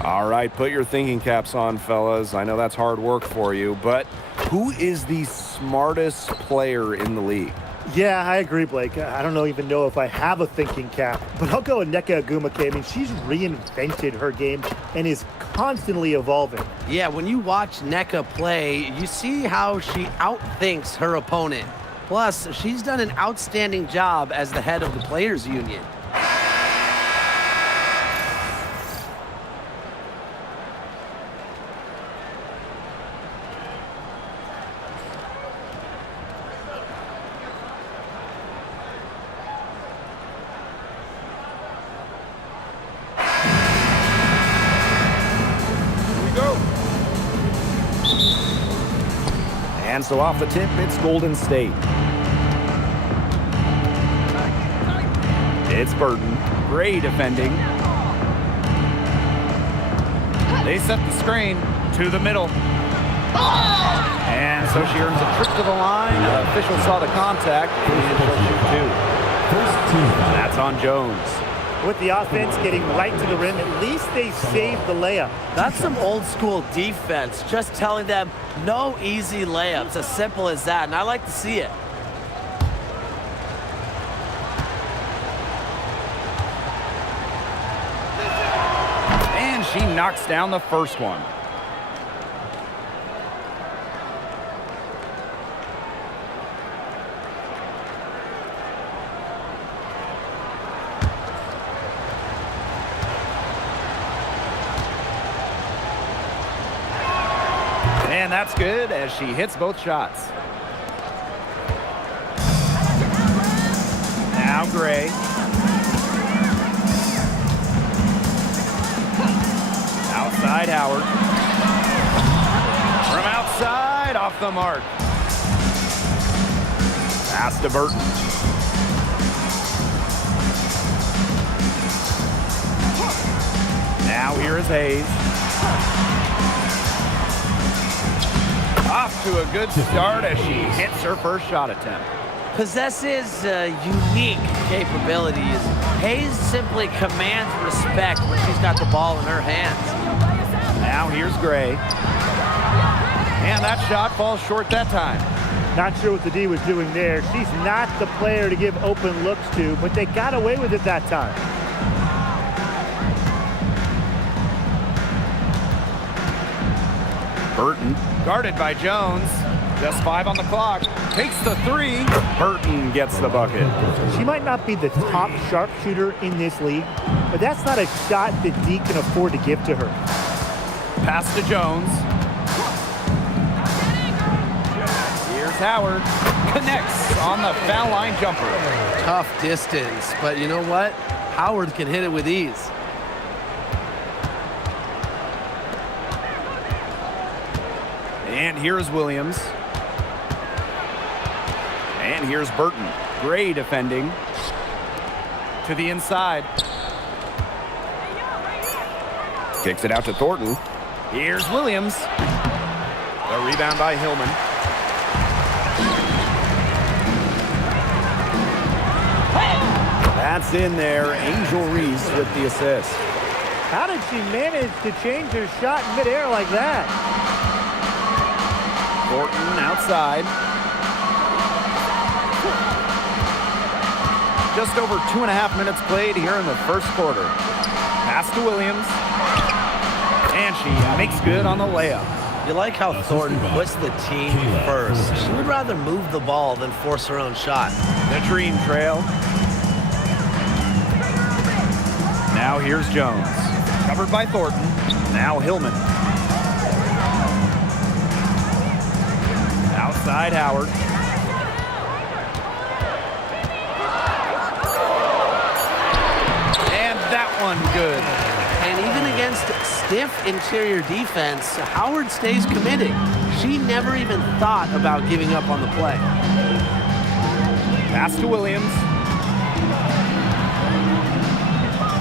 All right, put your thinking caps on, fellas. I know that's hard work for you, but who is the smartest player in the league? Yeah, I agree, Blake. I don't even know if I have a thinking cap, but I'll go with Nneka Agumake. I mean, she's reinvented her game and is constantly evolving. Yeah, when you watch Nneka play, you see how she outthinks her opponent. Plus, she's done an outstanding job as the head of the Players Union. And so off the tip, it's Golden State. It's Burton. Gray defending. They set the screen to the middle. And so she earns a trip to the line. The official saw the contact, and she'll shoot two. That's on Jones. With the offense getting right to the rim, at least they saved the layup. That's some old school defense, just telling them no easy layups, as simple as that, and I like to see it. And she knocks down the first one. And that's good as she hits both shots. Now Gray. Outside Howard. From outside, off the mark. Pass to Burton. Now here is Hayes. Off to a good start as she hits her first shot attempt. Possesses unique capabilities. Hayes simply commands respect when she's got the ball in her hands. Now here's Gray. And that shot falls short that time. Not sure what the D was doing there. She's not the player to give open looks to, but they got away with it that time. Burton, guarded by Jones. Just 5 on the clock. Takes the 3. Burton gets the bucket. She might not be the top sharpshooter in this league, but that's not a shot that D can afford to give to her. Pass to Jones. Here's Howard. Connects on the foul line jumper. Tough distance, but you know what? Howard can hit it with ease. And here's Williams. And here's Burton. Gray defending. To the inside. Kicks it out to Thornton. Here's Williams. The rebound by Hillman. That's in there. Angel Reese with the assist. How did she manage to change her shot in midair like that? Thornton outside. Just over 2.5 minutes played here in the first quarter. Pass to Williams. And she makes good on the layup. You like how Thornton puts the team first. She would rather move the ball than force her own shot. The dream trail. Now here's Jones. Covered by Thornton. Now Hillman. Outside Howard. And that one good. And even against stiff interior defense, Howard stays committed. She never even thought about giving up on the play. Pass to Williams.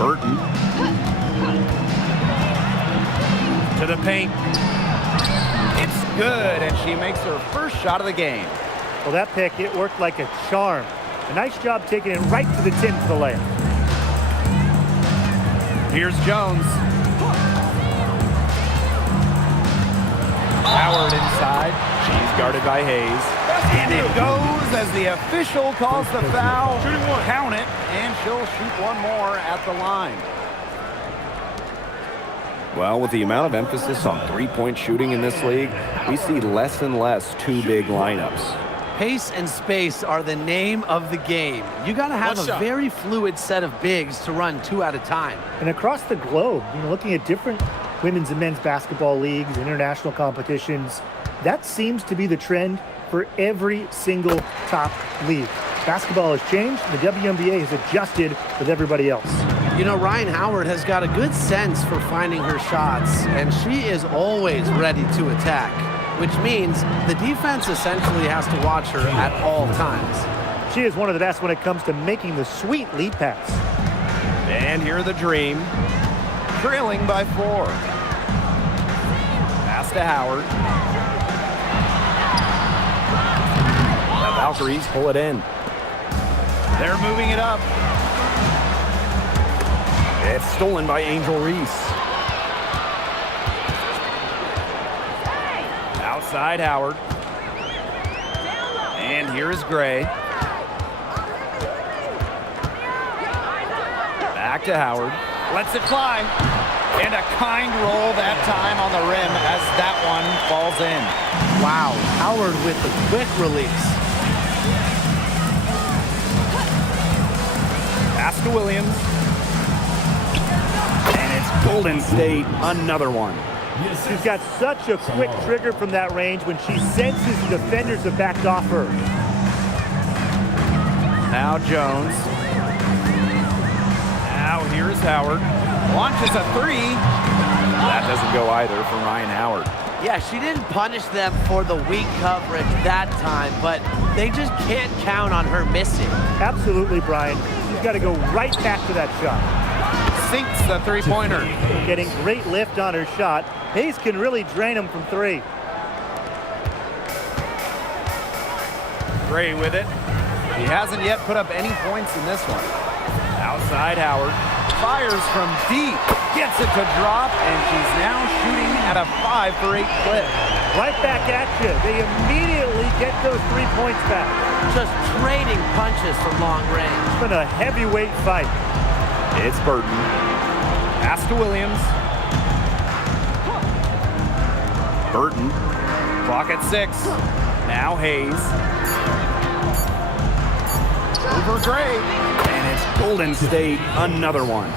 Burton. To the paint. It's good, and she makes her first shot of the game. Well, that pick, it worked like a charm. A nice job taking it right to the tin for the layup. Here's Jones. Howard inside. She's guarded by Hayes. And it goes as the official calls the foul. Count it, and she'll shoot one more at the line. Well, with the amount of emphasis on three-point shooting in this league, we see less and less two big lineups. Pace and space are the name of the game. You got to have a very fluid set of bigs to run two at a time. And across the globe, looking at different women's and men's basketball leagues, international competitions, that seems to be the trend for every single top league. Basketball has changed. The WNBA has adjusted with everybody else. Ryan Howard has got a good sense for finding her shots, and she is always ready to attack, which means the defense essentially has to watch her at all times. She is one of the best when it comes to making the sweet lead pass. And here the Dream, trailing by 4. Pass to Howard. The Valkyries pull it in. They're moving it up. It's stolen by Angel Reese. Outside Howard. And here is Gray. Back to Howard. Lets it fly. And a kind roll that time on the rim as that one falls in. Wow, Howard with the quick release. Pass to Williams. And it's Golden State, another one. She's got such a quick trigger from that range. When she senses the defenders have backed off her. Now Jones. Now here's Howard. Launches a 3. That doesn't go either for Ryan Howard. Yeah, she didn't punish them for the weak coverage that time, but they just can't count on her missing. Absolutely, Brian. She's got to go right back to that shot. Sinks the three-pointer. Getting great lift on her shot. Hayes can really drain him from 3. Gray with it. He hasn't yet put up any points in this one. Outside Howard. Fires from deep. Gets it to drop, and she's now shooting at a 5-for-8 clip. Right back at you. They immediately get those 3 points back. Just trading punches from long range. It's been a heavyweight fight. It's Burton. Pass to Williams. Burton. Clock at 6. Now Hayes. Over Gray. And it's Golden State, another one.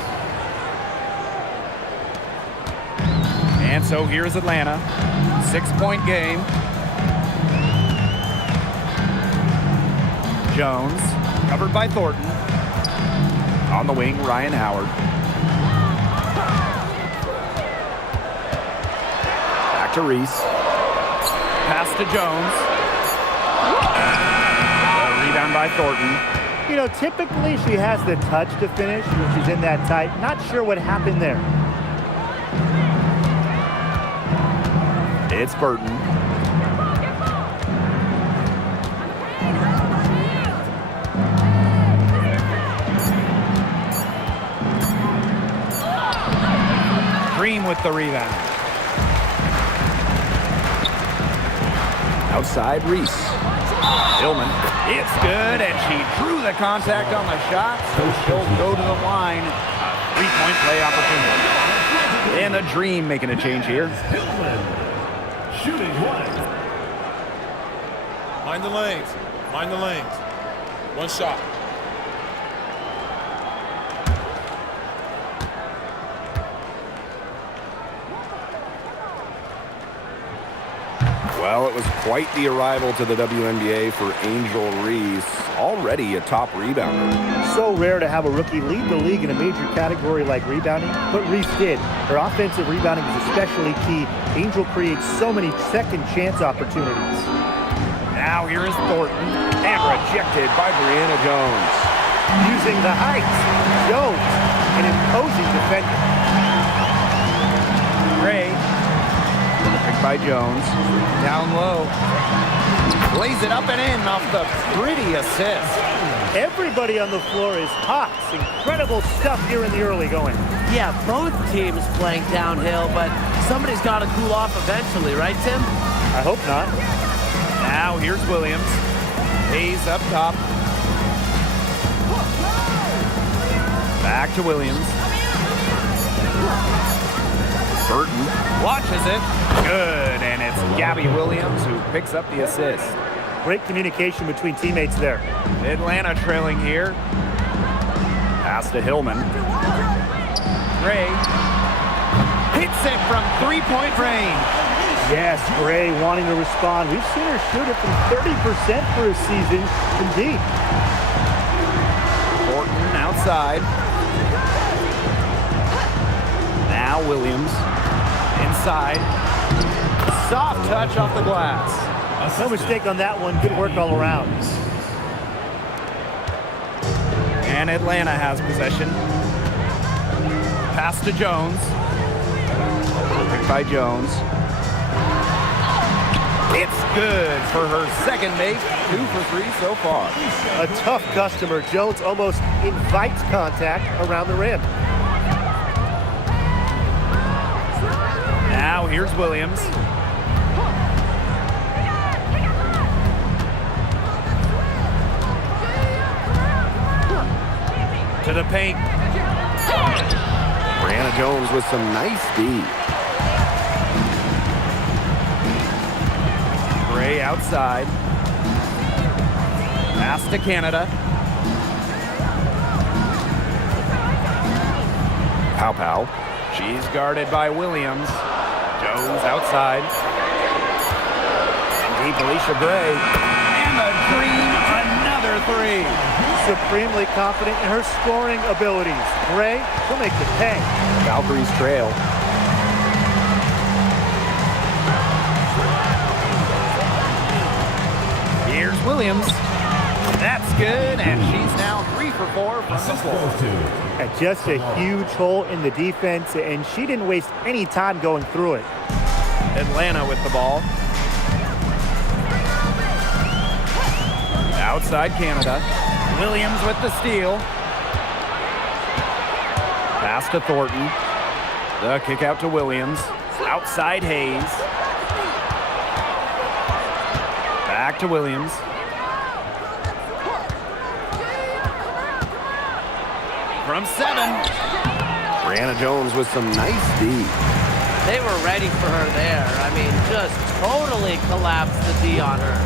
And so here's Atlanta. 6-point game. Jones. Covered by Thornton. On the wing, Ryan Howard. Back to Reese. Pass to Jones. A rebound by Thornton. Typically she has the touch to finish when she's in that tight. Not sure what happened there. It's Burton. Green with the rebound. Outside Reese. Hillman. It's good, and she drew the contact on the shot, so she'll go to the line. A 3-point play opportunity. And the Dream making a change here. Shooting 1. Mind the lanes. Mind the lanes. One shot. Well, it was quite the arrival to the WNBA for Angel Reese, already a top rebounder. So rare to have a rookie lead the league in a major category like rebounding, but Reese did. Her offensive rebounding is especially key. Angel creates so many second chance opportunities. Now here is Thornton, and rejected by Brianna Jones. Using the height, Jones an imposing defender. Gray. Picked by Jones. Down low. Lays it up and in off the pretty assist. Everybody on the floor is hot. It's incredible stuff here in the early going. Yeah, both teams playing downhill, but somebody's got to cool off eventually, right, Tim? I hope not. Now here's Williams. Hayes up top. Back to Williams. Burton watches it. Good, and it's Gabby Williams who picks up the assist. Great communication between teammates there. Atlanta trailing here. Pass to Hillman. Gray hits it from three-point range. Yes, Gray wanting to respond. We've seen her shoot it from 30% for a season. Indeed. Horton outside. Now Williams inside. Soft touch off the glass. No mistake on that one. Good work all around. And Atlanta has possession. Pass to Jones. Picked by Jones. It's good for her second make. 2 for 3 so far. A tough customer. Jones almost invites contact around the rim. Now here's Williams. To the paint. Brianna Jones with some nice D. Gray outside. Pass to Canada. Pow. She's guarded by Williams. Jones outside. And deep Alicia Gray. And a dream, another three. Supremely confident in her scoring abilities. Gray, she'll make the pay. Valkyries trail. Here's Williams. That's good, and she's now 3 for 4 from the floor. At just a huge hole in the defense, and she didn't waste any time going through it. Atlanta with the ball. Outside Canada. Williams with the steal. Pass to Thornton. The kick out to Williams. Outside Hayes. Back to Williams. From 7. Brianna Jones with some nice D. They were ready for her there. I mean, just totally collapsed the D on her.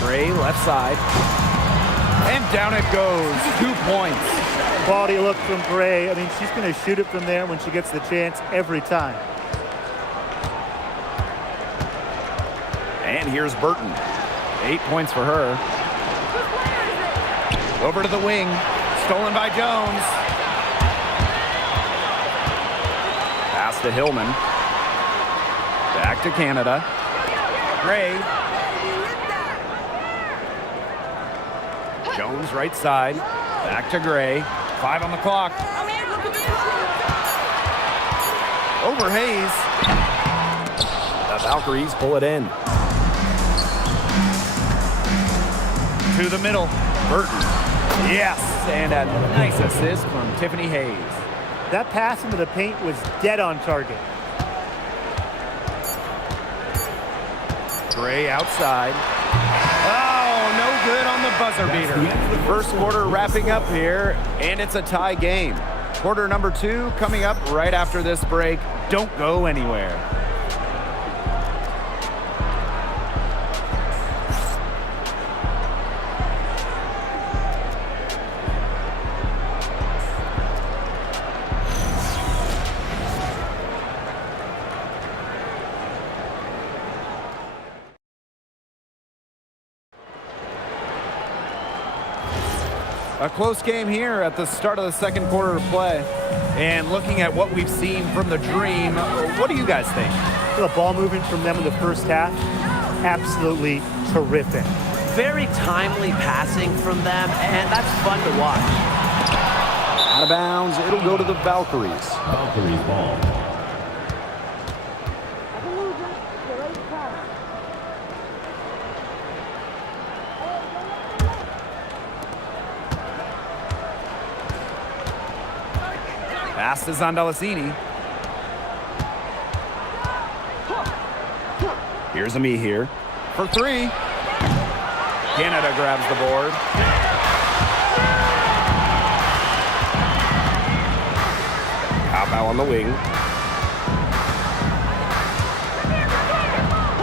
Gray left side. And down it goes. 2 points. Quality look from Gray. I mean, she's going to shoot it from there when she gets the chance every time. And here's Burton. 8 points for her. Over to the wing. Stolen by Jones. Pass to Hillman. Back to Canada. Gray. Jones right side. Back to Gray. 5 on the clock. Over Hayes. The Valkyries pull it in. To the middle. Burton. Yes, and a nice assist from Tiffany Hayes. That pass into the paint was dead on target. Gray outside. Oh, no good on the buzzer beater. First quarter wrapping up here, and it's a tie game. Quarter number 2 coming up right after this break. Don't go anywhere. A close game here at the start of the second quarter of play. And looking at what we've seen from the Dream, what do you guys think? The ball movement from them in the first half, absolutely terrific. very timely passing from them, and that's fun to watch. Out of bounds. It'll go to the Valkyries. Valkyries ball. Pass to Zondalicini. Here's a me here. For three. Canada grabs the board. Pow on the wing.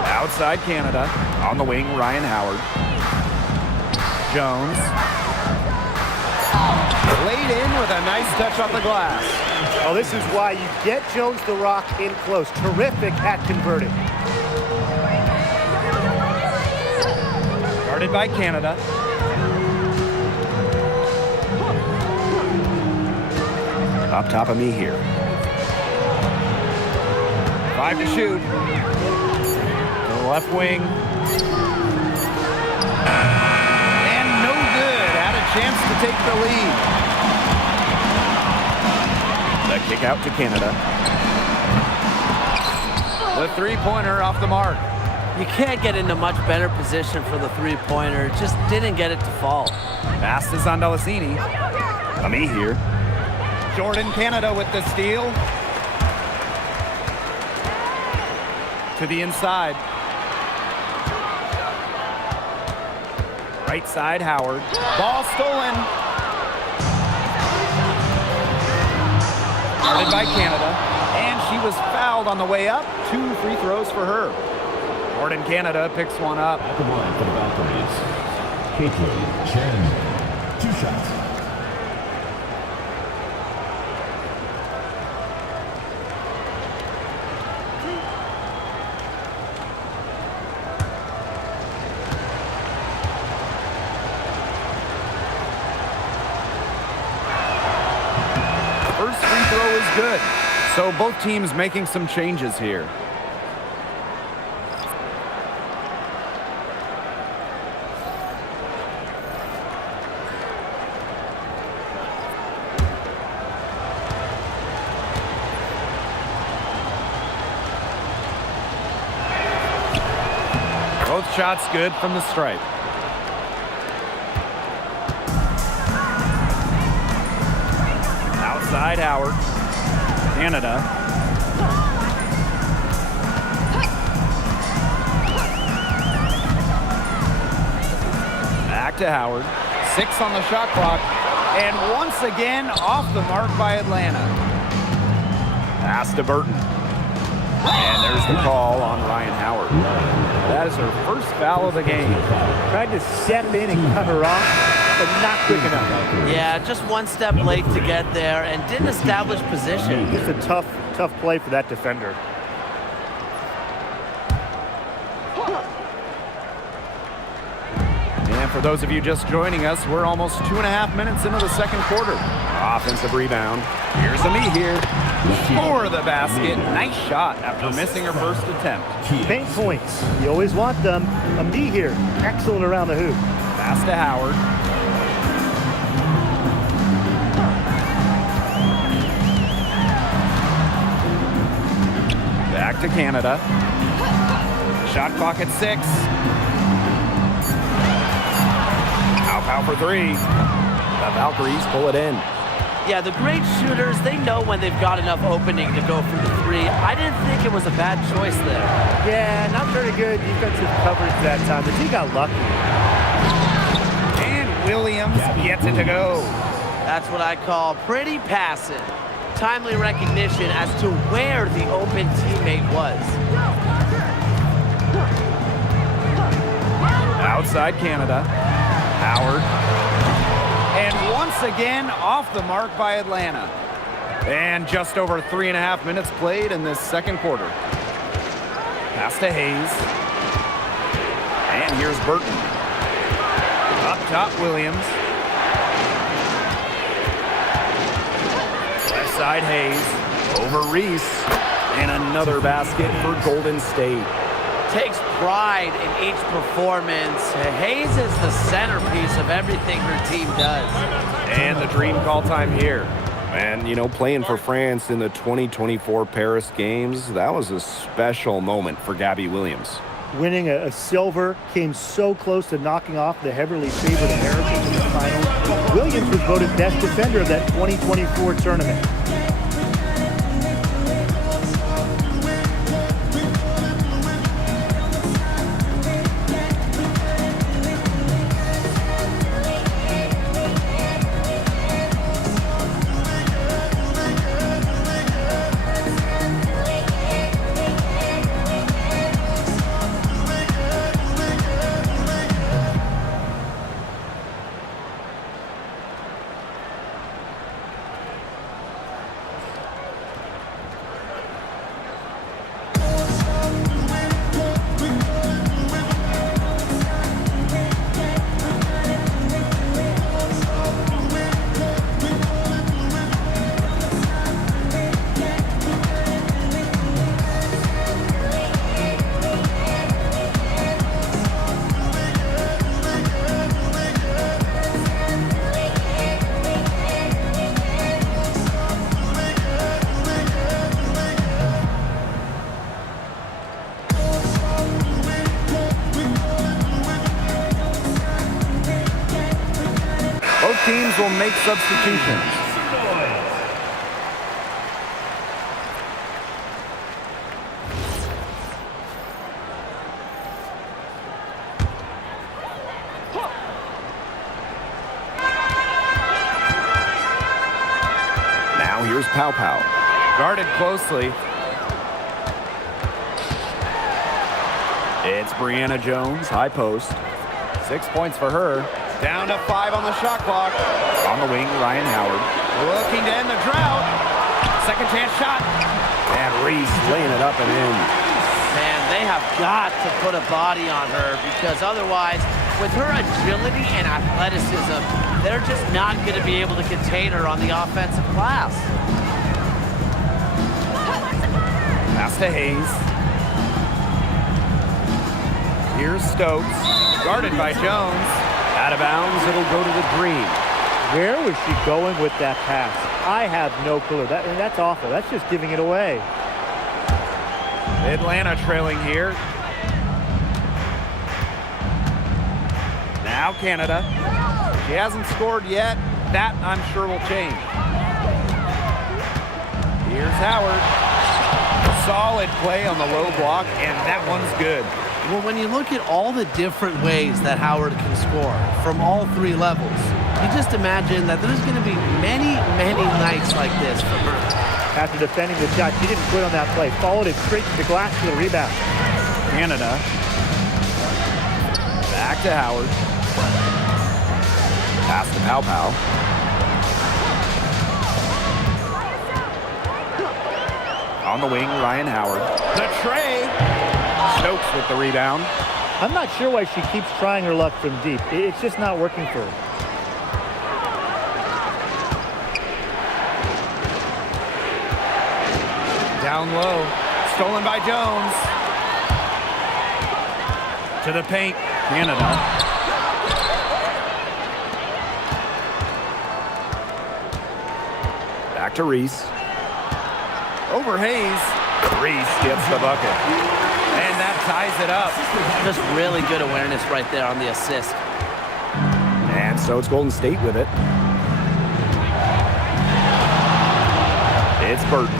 Outside Canada. On the wing, Ryan Howard. Jones. Laid in with a nice touch off the glass. Oh, this is why you get Jones the Rock in close. Terrific at converting. Guarded by Canada. Up top of me here. 5 to shoot. To the left wing. And no good. Had a chance to take the lead. The kick out to Canada. The three-pointer off the mark. You can't get into much better position for the three-pointer. Just didn't get it to fall. Pass to Zondalicini. A me here. Jordan Canada with the steal. To the inside. Right side, Howard. Ball stolen. Guarded by Canada. And she was fouled on the way up. 2 free throws for her. Jordan Canada picks one up. At the line for the Valkyries. Caitlin Chen. 2 shots. First free throw is good. So both teams making some changes here. Both shots good from the stripe. Outside Howard. Canada. Back to Howard. 6 on the shot clock. And once again off the mark by Atlanta. Pass to Burton. And there's the call on Ryan Howard. That is her first foul of the game. Tried to step in and cut her off, but not quick enough. Yeah, just one step late to get there and didn't establish position. It's a tough play for that defender. And for those of you just joining us, we're almost 2.5 minutes into the second quarter. Offensive rebound. Here's a me here. For the basket. Nice shot after missing her first attempt. Paint points. You always want them. A me here. Excellent around the hoop. Pass to Howard. Back to Canada. Shot clock at 6. Pow for 3. The Valkyries pull it in. Yeah, the great shooters, they know when they've got enough opening to go for the 3. I didn't think it was a bad choice there. Yeah, not very good defensive coverage that time, but he got lucky. And Williams gets it to go. That's what I call pretty passive. Timely recognition as to where the open teammate was. Outside Canada. Howard. And once again, off the mark by Atlanta. And just over 3.5 minutes played in this second quarter. Pass to Hayes. And here's Burton. Up top, Williams. Left side, Hayes. Over Reese. And another basket for Golden State. takes pride in each performance. Hayes is the centerpiece of everything her team does. And the dream call time here. And, you know, playing for France in the 2024 Paris Games, that was a special moment for Gabby Williams. Winning a silver, came so close to knocking off the heavily favored Americans in the final. Williams was voted best defender of that 2024 tournament. Both teams will make substitutions. Now here's Pow Pow. Guarded closely. It's Brianna Jones, high post. 6 points for her. Down to 5 on the shot clock. On the wing, Ryan Howard. Looking to end the drought. Second chance shot. And Reese laying it up and in. Man, they have got to put a body on her because otherwise, with her agility and athleticism, they're just not going to be able to contain her on the offensive glass. Pass to Hayes. Here's Stokes. Guarded by Jones. Out of bounds, it'll go to the green. Where was she going with that pass? I have no clue. That's awful. That's just giving it away. Atlanta trailing here. Now Canada. She hasn't scored yet. That, I'm sure, will change. Here's Howard. Solid play on the low block, and that one's good. Well, when you look at all the different ways that Howard can score from all three levels, you just imagine that there's going to be many, many nights like this for her. After defending the shot, she didn't quit on that play. Followed it straight to the glass for the rebound. Canada. Back to Howard. Pass to Pow Pow. On the wing, Ryan Howard. The tray. Stokes with the rebound. I'm not sure why she keeps trying her luck from deep. It's just not working for her. Down low. Stolen by Jones. To the paint. Canada. Back to Reese. Over Hayes. Reese gets the bucket. And that ties it up. Just really good awareness right there on the assist. And so it's Golden State with it. It's Burton.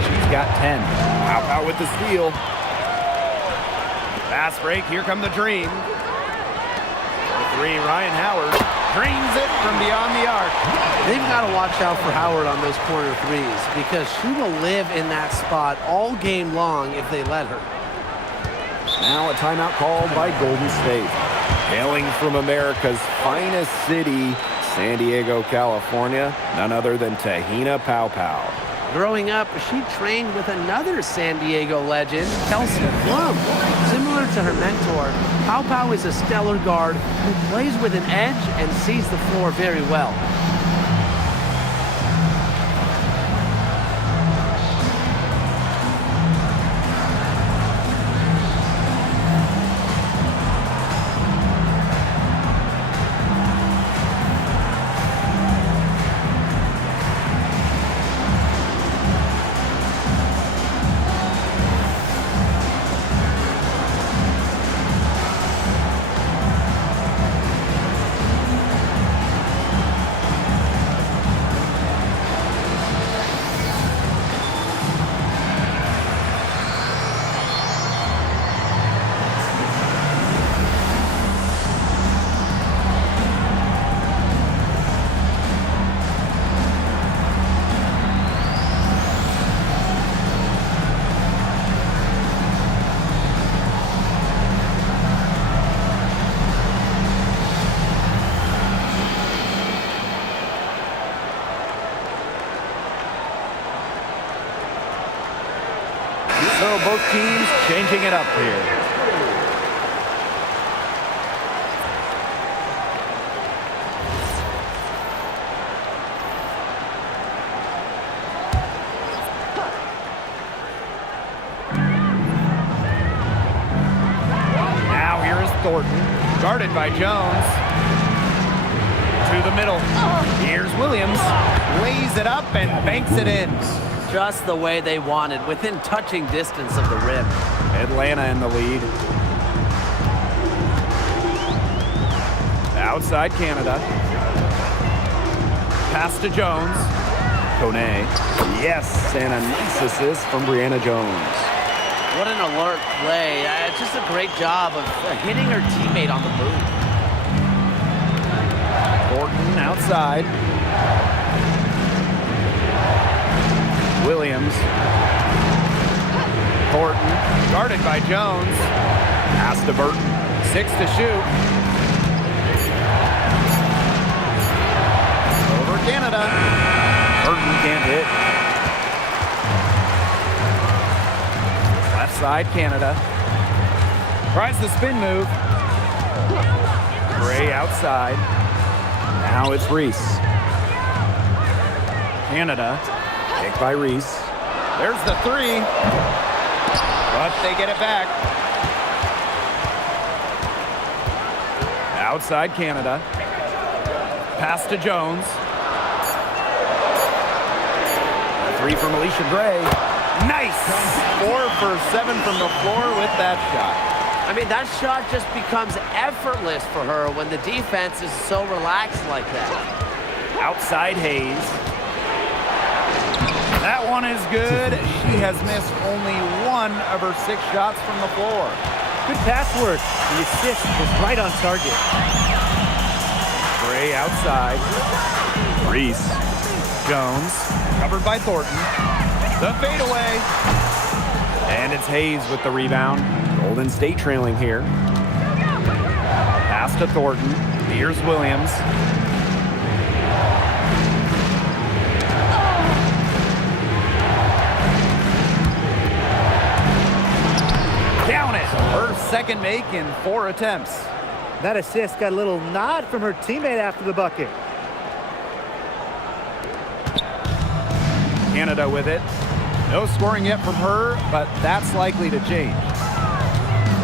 She's got 10. Pow Pow with the steal. Fast break. Here come the Dream. For three, Ryan Howard dreams it from beyond the arc. They've got to watch out for Howard on those corner threes because she will live in that spot all game long if they let her. Now a timeout called by Golden State. Hailing from America's finest city, San Diego, California, none other than Tahina Pow Pow. Growing up, she trained with another San Diego legend, Kelsey Plum. Similar to her mentor, Pow Pow is a stellar guard who plays with an edge and sees the floor very well. both teams changing it up here. Now here is Thornton, guarded by Jones. To the middle. Here's Williams. Lays it up and banks it in. Just the way they wanted, within touching distance of the rim. Atlanta in the lead. Outside Canada. Pass to Jones. Kone. Yes, and a nice assist from Brianna Jones. What an alert play. Just a great job of hitting her teammate on the move. Thornton outside. Williams. Thornton, guarded by Jones. Pass to Burton. 6 to shoot. Over Canada. Burton can't hit. Left side, Canada. Tries the spin move. Gray outside. Now it's Reese. Canada. Picked by Reese. There's the three. But they get it back. Outside Canada. Pass to Jones. Three from Alicia Gray. Nice! 4 for 7 from the floor with that shot. I mean, that shot just becomes effortless for her when the defense is so relaxed like that. Outside Hayes. That one is good. She has missed only 1 of her 6 shots from the floor. Good pass work. The assist was right on target. Gray outside. Reese. Jones, covered by Thornton. The fadeaway. And it's Hayes with the rebound. Golden State trailing here. Pass to Thornton. Here's Williams. Down it. Her second make in 4 attempts. That assist got a little nod from her teammate after the bucket. Canada with it. No scoring yet from her, but that's likely to change.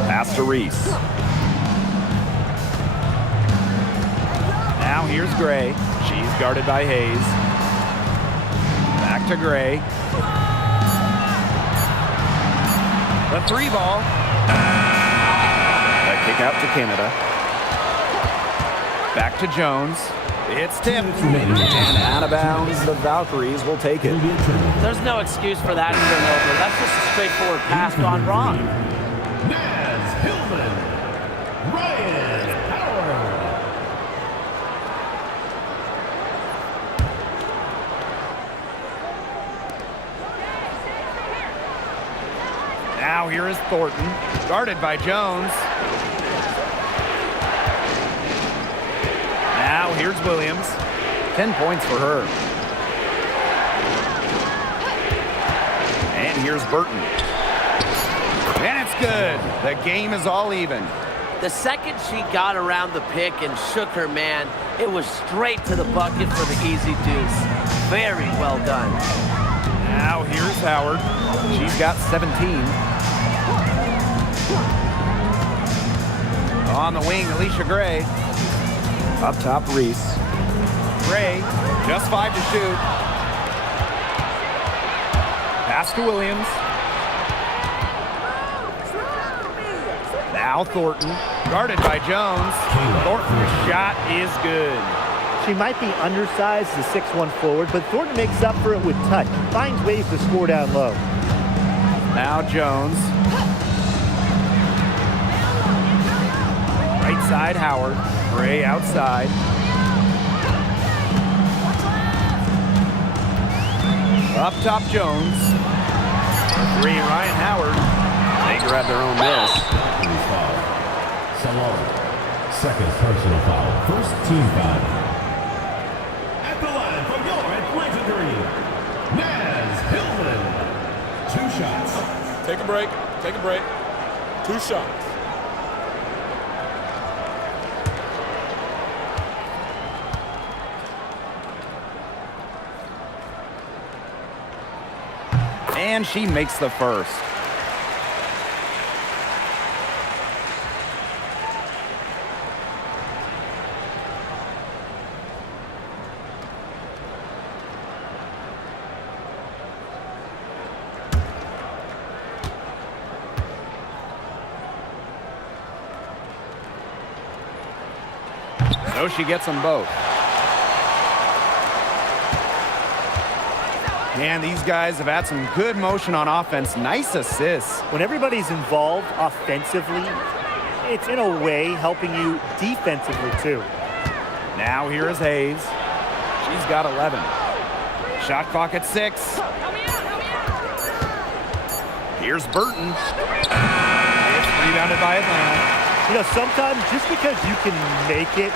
Pass to Reese. Now here's Gray. She's guarded by Hayes. Back to Gray. The 3 ball. A kick out to Canada. Back to Jones. It's tipped. And out of bounds, the Valkyries will take it. There's no excuse for that turnover. That's just a straightforward pass gone wrong. Naz Hillman. Ryan Howard. Now here is Thornton, guarded by Jones. Now here's Williams. 10 points for her. And here's Burton. And it's good. The game is all even. The second she got around the pick and shook her man, it was straight to the bucket for the easy deuce. Very well done. Now here's Howard. She's got 17. On the wing, Alicia Gray. Up top, Reese. Gray, just 5 to shoot. Pass to Williams. Now Thornton, guarded by Jones. Thornton's shot is good. She might be undersized as a 6'1" forward, but Thornton makes up for it with touch. Finds ways to score down low. Now Jones. Right side, Howard. Gray outside. Up top, Jones. 3, Ryan Howard. They grab their own miss. Foul. Salon. Second personal foul. First team foul. At the line for your Atlanta Green, Naz Hillman. 2 shots. Take a break. Take a break. 2 shots. And she makes the first. So she gets them both. And these guys have had some good motion on offense. Nice assists. When everybody's involved offensively, it's in a way helping you defensively too. Now here is Hayes. She's got 11. Shot clock at 6. Here's Burton. It's rebounded by Atlanta. You know, sometimes just because you can make it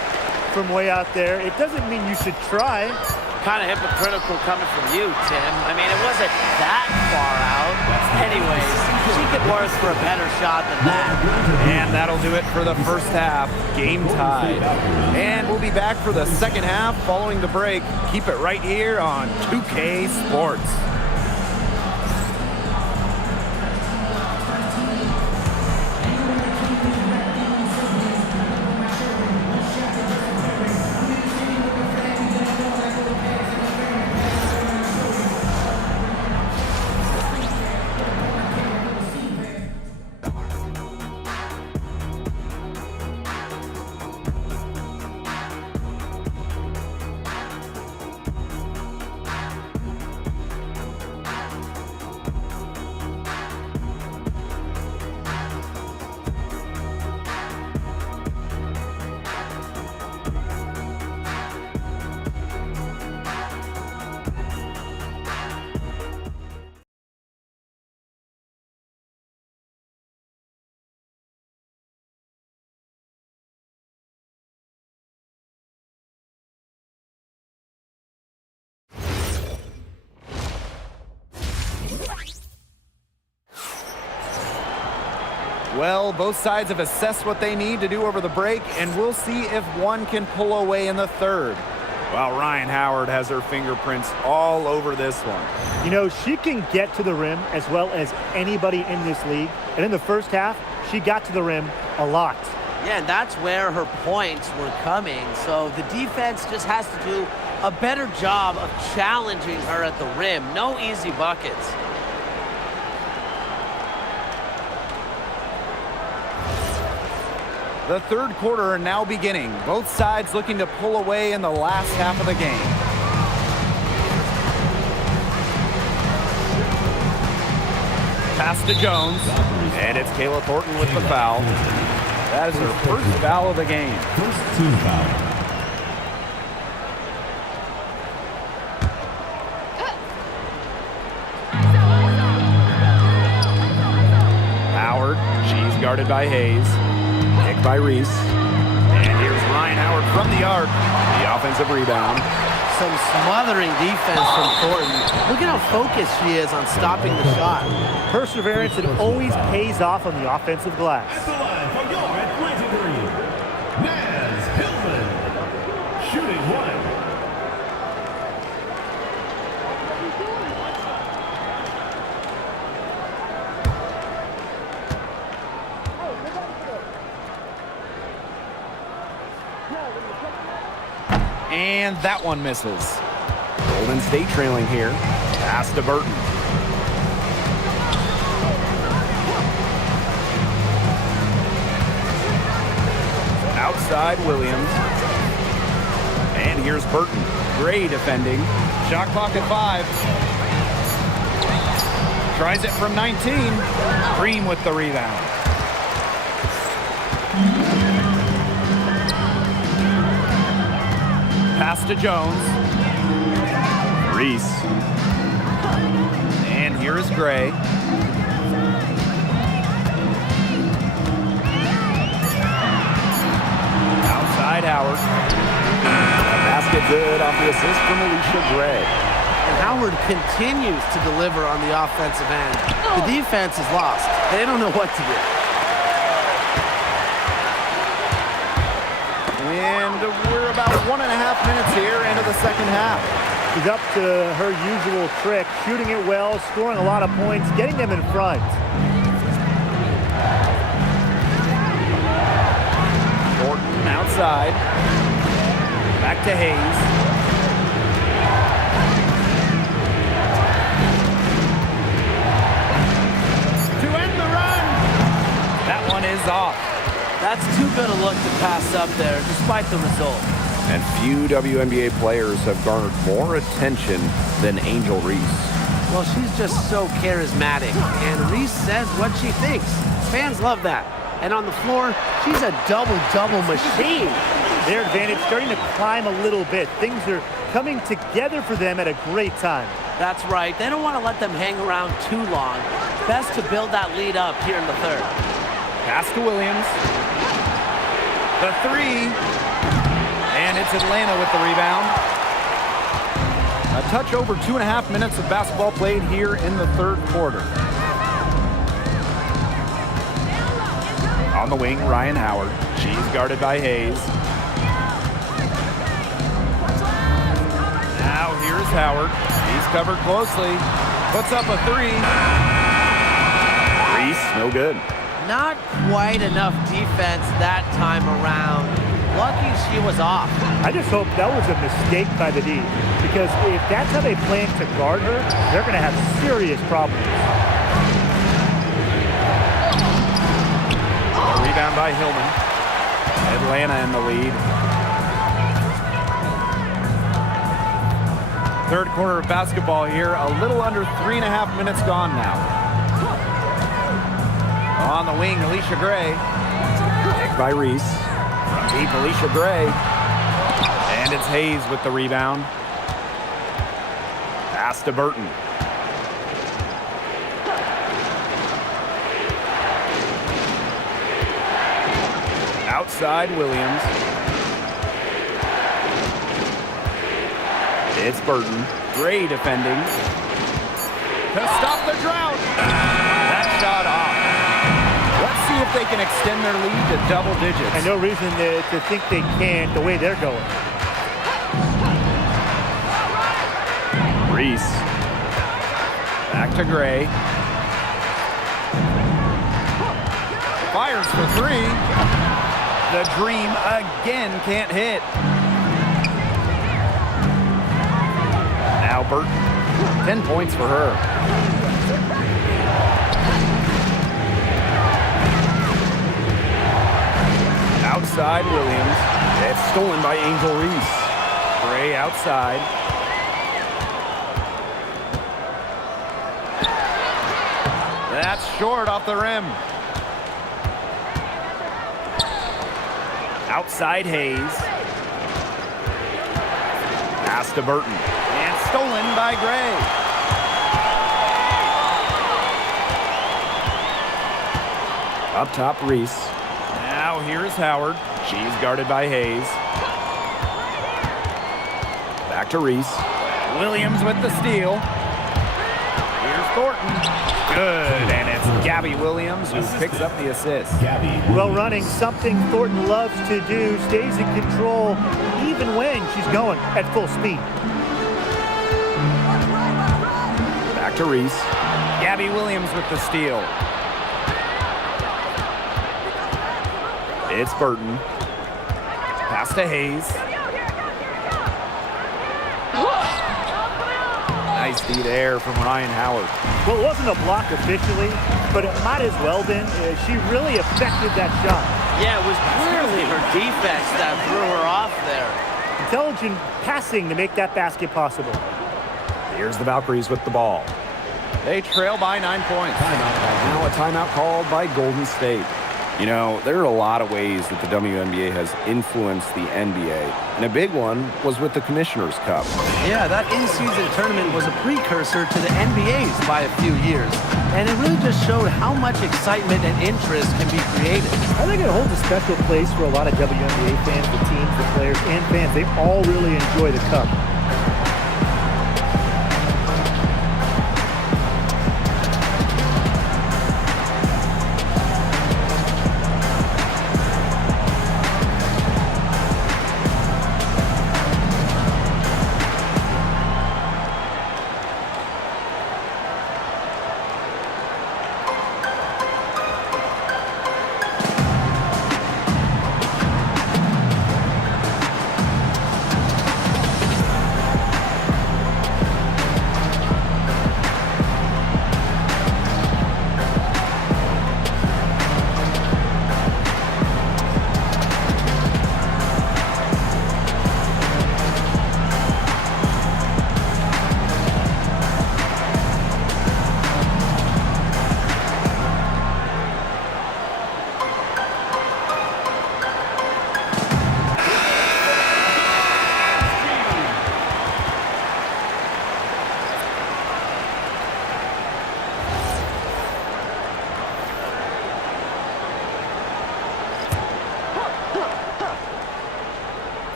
from way out there, it doesn't mean you should try. Kind of hypocritical coming from you, Tim. I mean, it wasn't that far out. Anyways, she could work for a better shot than that. And that'll do it for the first half. Game tied. And we'll be back for the second half following the break. Keep it right here on 2K Sports. Well, both sides have assessed what they need to do over the break, and we'll see if one can pull away in the third. Well, Ryan Howard has her fingerprints all over this one. You know, she can get to the rim as well as anybody in this league. And in the first half, she got to the rim a lot. Yeah, and that's where her points were coming. So the defense just has to do a better job of challenging her at the rim. No easy buckets. The third quarter now beginning. Both sides looking to pull away in the last half of the game. Pass to Jones. And it's Kayla Thornton with the foul. That is her first foul of the game. First team foul. Howard, she's guarded by Hayes. Picked by Reese. And here's Ryan Howard from the arc. The offensive rebound. Some smothering defense from Thornton. Look at how focused she is on stopping the shot. Perseverance, it always pays off on the offensive glass. At the line for your Atlantic Green, Naz Hillman, shooting 1. And that one misses. Golden State trailing here. Pass to Burton. Outside Williams. And here's Burton. Gray defending. Shot clock at 5. Tries it from 19. Green with the rebound. Pass to Jones. Reese. And here is Gray. Outside Howard. A basket good off the assist from Alicia Gray. And Howard continues to deliver on the offensive end. The defense is lost. They don't know what to do. And we're about 1.5 minutes here into the second half. She's up to her usual trick, shooting it well, scoring a lot of points, getting them in front. Thornton outside. Back to Hayes. To end the run. That one is off. That's too good a look to pass up there, despite the result. And few WNBA players have garnered more attention than Angel Reese. Well, she's just so charismatic, and Reese says what she thinks. Fans love that. And on the floor, she's a double-double machine. Their advantage starting to climb a little bit. Things are coming together for them at a great time. That's right. They don't want to let them hang around too long. Best to build that lead up here in the third. Pass to Williams. The three. And it's Atlanta with the rebound. A touch over 2.5 minutes of basketball played here in the third quarter. On the wing, Ryan Howard. She's guarded by Hayes. Now here's Howard. He's covered closely. Puts up a three. Reese, no good. Not quite enough defense that time around. Lucky she was off. I just hope that was a mistake by the D, because if that's how they plan to guard her, they're going to have serious problems. A rebound by Hillman. Atlanta in the lead. Third quarter of basketball here. A little under 3.5 minutes gone now. On the wing, Alicia Gray. Picked by Reese. Deep Alicia Gray. And it's Hayes with the rebound. Pass to Burton. Outside Williams. It's Burton. Gray defending. To stop the drought. That shot off. Let's see if they can extend their lead to double digits. And no reason to think they can the way they're going. Reese. Back to Gray. Fires for three. The dream again can't hit. Now Burton. 10 points for her. Outside Williams. It's stolen by Angel Reese. Gray outside. That's short off the rim. Outside Hayes. Pass to Burton. And stolen by Gray. Up top, Reese. Now here's Howard. She's guarded by Hayes. Back to Reese. Williams with the steal. Here's Thornton. Good, and it's Gabby Williams who picks up the assist. Well running, something Thornton loves to do, stays in control even when she's going at full speed. Back to Reese. Gabby Williams with the steal. It's Burton. Pass to Hayes. Nice feed there from Ryan Howard. Well, it wasn't a block officially, but it might as well been. She really affected that shot. Yeah, it was clearly her defense that threw her off there. Intelligent passing to make that basket possible. Here's the Valkyries with the ball. They trail by 9 points. Now a timeout called by Golden State. You know, there are a lot of ways that the WNBA has influenced the NBA, and a big one was with the Commissioner's Cup. Yeah, that in-season tournament was a precursor to the NBA's by a few years, and it really just showed how much excitement and interest can be created. I think it holds a special place for a lot of WNBA fans, the teams, the players, and fans. They all really enjoy the cup.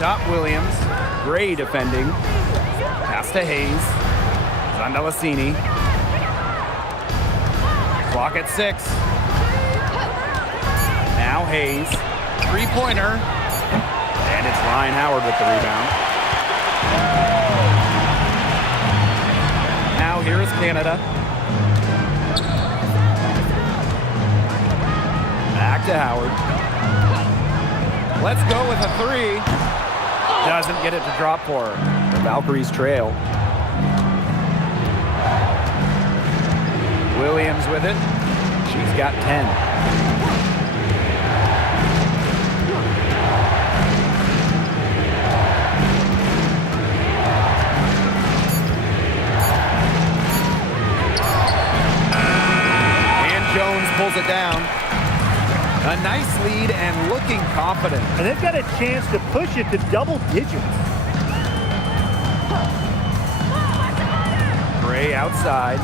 top, Williams. Gray defending. Pass to Hayes. Zandalasini. Clock at 6. Now Hayes. Three-pointer. And it's Ryan Howard with the rebound. Now here is Canada. Back to Howard. Let's go with a 3. Doesn't get it to drop for her. The Valkyries trail. Williams with it. She's got 10. And Jones pulls it down. A nice lead and looking confident. And they've got a chance to push it to double digits. Gray outside.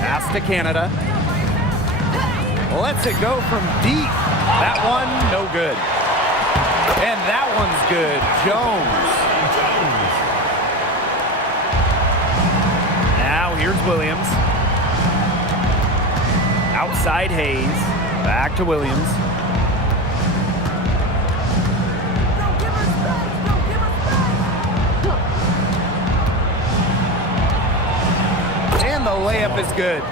Pass to Canada. Lets it go from deep. That one, no good. And that one's good. Jones. Now here's Williams. Outside Hayes. Back to Williams. And the layup is good.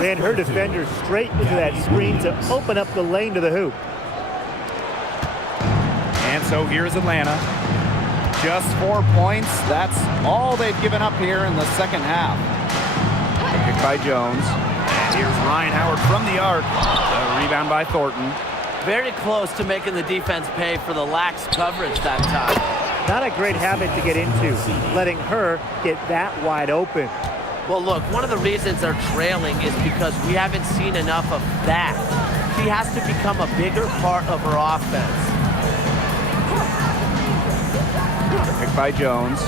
Ran her defender straight into that screen to open up the lane to the hoop. And so here's Atlanta. Just 4 points. That's all they've given up here in the second half. Kick by Jones. And here's Ryan Howard from the arc. A rebound by Thornton. Very close to making the defense pay for the lax coverage that time. Not a great habit to get into, letting her get that wide open. Well, look, one of the reasons they're trailing is because we haven't seen enough of that. She has to become a bigger part of her offense. Pick by Jones.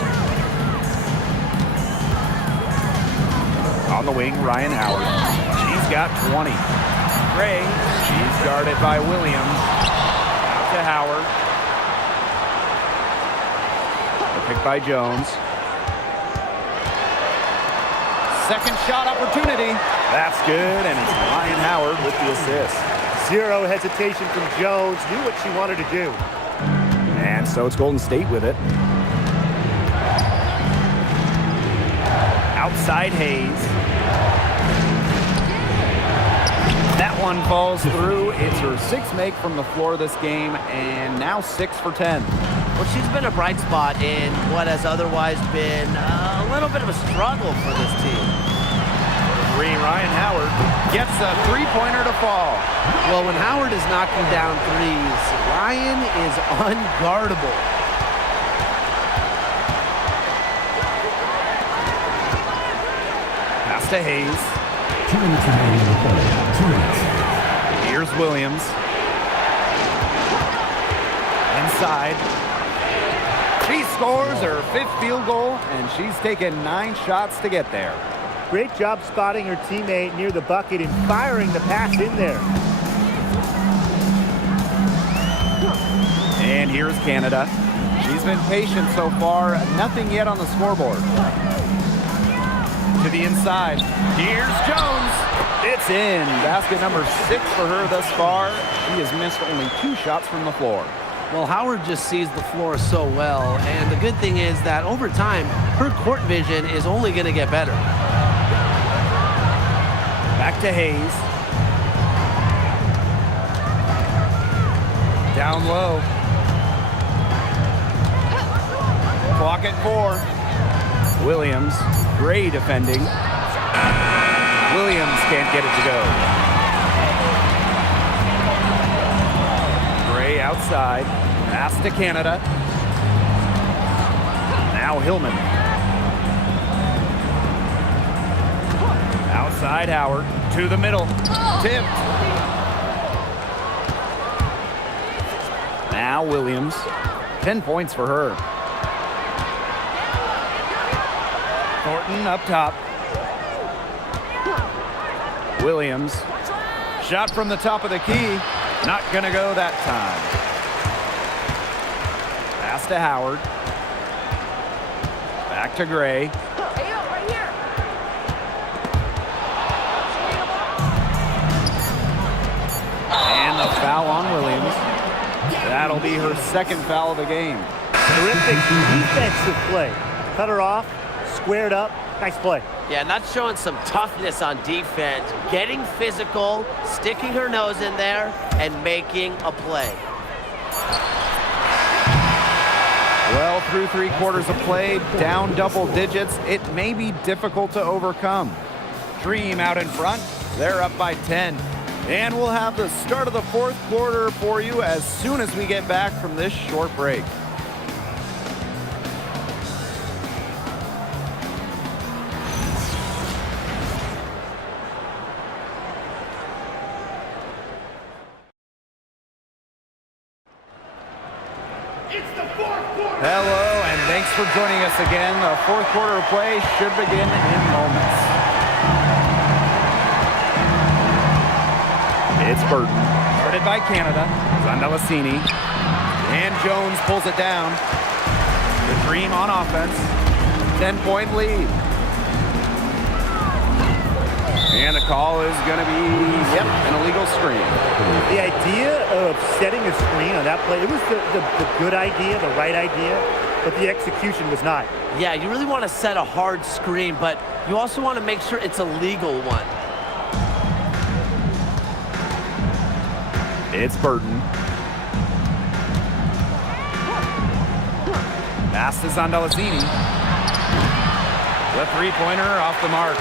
On the wing, Ryan Howard. She's got 20. Gray, she's guarded by Williams. Out to Howard. Pick by Jones. Second shot opportunity. That's good, and it's Ryan Howard with the assist. Zero hesitation from Jones. Knew what she wanted to do. And so it's Golden State with it. Outside Hayes. That one falls through. It's her 6th make from the floor this game, and now 6 for 10. Well, she's been a bright spot in what has otherwise been a little bit of a struggle for this team. Ryan Howard gets a three-pointer to fall. Well, when Howard is knocking down threes, Ryan is unguardable. Pass to Hayes. 2 minutes remaining in the quarter. 2 minutes. Here's Williams. Inside. She scores her 5th field goal, and she's taken 9 shots to get there. Great job spotting her teammate near the bucket and firing the pass in there. And here's Canada. She's been patient so far. Nothing yet on the scoreboard. To the inside. Here's Jones. It's in. Basket number 6 for her thus far. She has missed only 2 shots from the floor. Well, Howard just sees the floor so well, and the good thing is that over time, her court vision is only going to get better. Back to Hayes. Down low. Clock at 4. Williams, Gray defending. Williams can't get it to go. Gray outside. Pass to Canada. Now Hillman. Outside Howard. To the middle. Tipped. Now Williams. 10 points for her. Thornton up top. Williams. Shot from the top of the key. Not going to go that time. Pass to Howard. Back to Gray. And the foul on Williams. That'll be her second foul of the game. Terrific defensive play. Cut her off, squared up. Nice play. Yeah, not showing some toughness on defense, getting physical, sticking her nose in there, and making a play. Well, through 3 quarters of play, down double digits, it may be difficult to overcome. Dream out in front. They're up by 10. And we'll have the start of the 4th quarter for you as soon as we get back from this short break. Hello, and thanks for joining us again. The 4th quarter of play should begin in moments. It's Burton. Guarded by Canada. Zandalasini. And Jones pulls it down. The Dream on offense. 10-point lead. And the call is going to be, an illegal screen. The idea of setting a screen on that play, it was the good idea, the right idea, but the execution was not. Yeah, you really want to set a hard screen, but you also want to make sure it's a legal one. It's Burton. Pass to Zandalasini. The 3-pointer off the mark.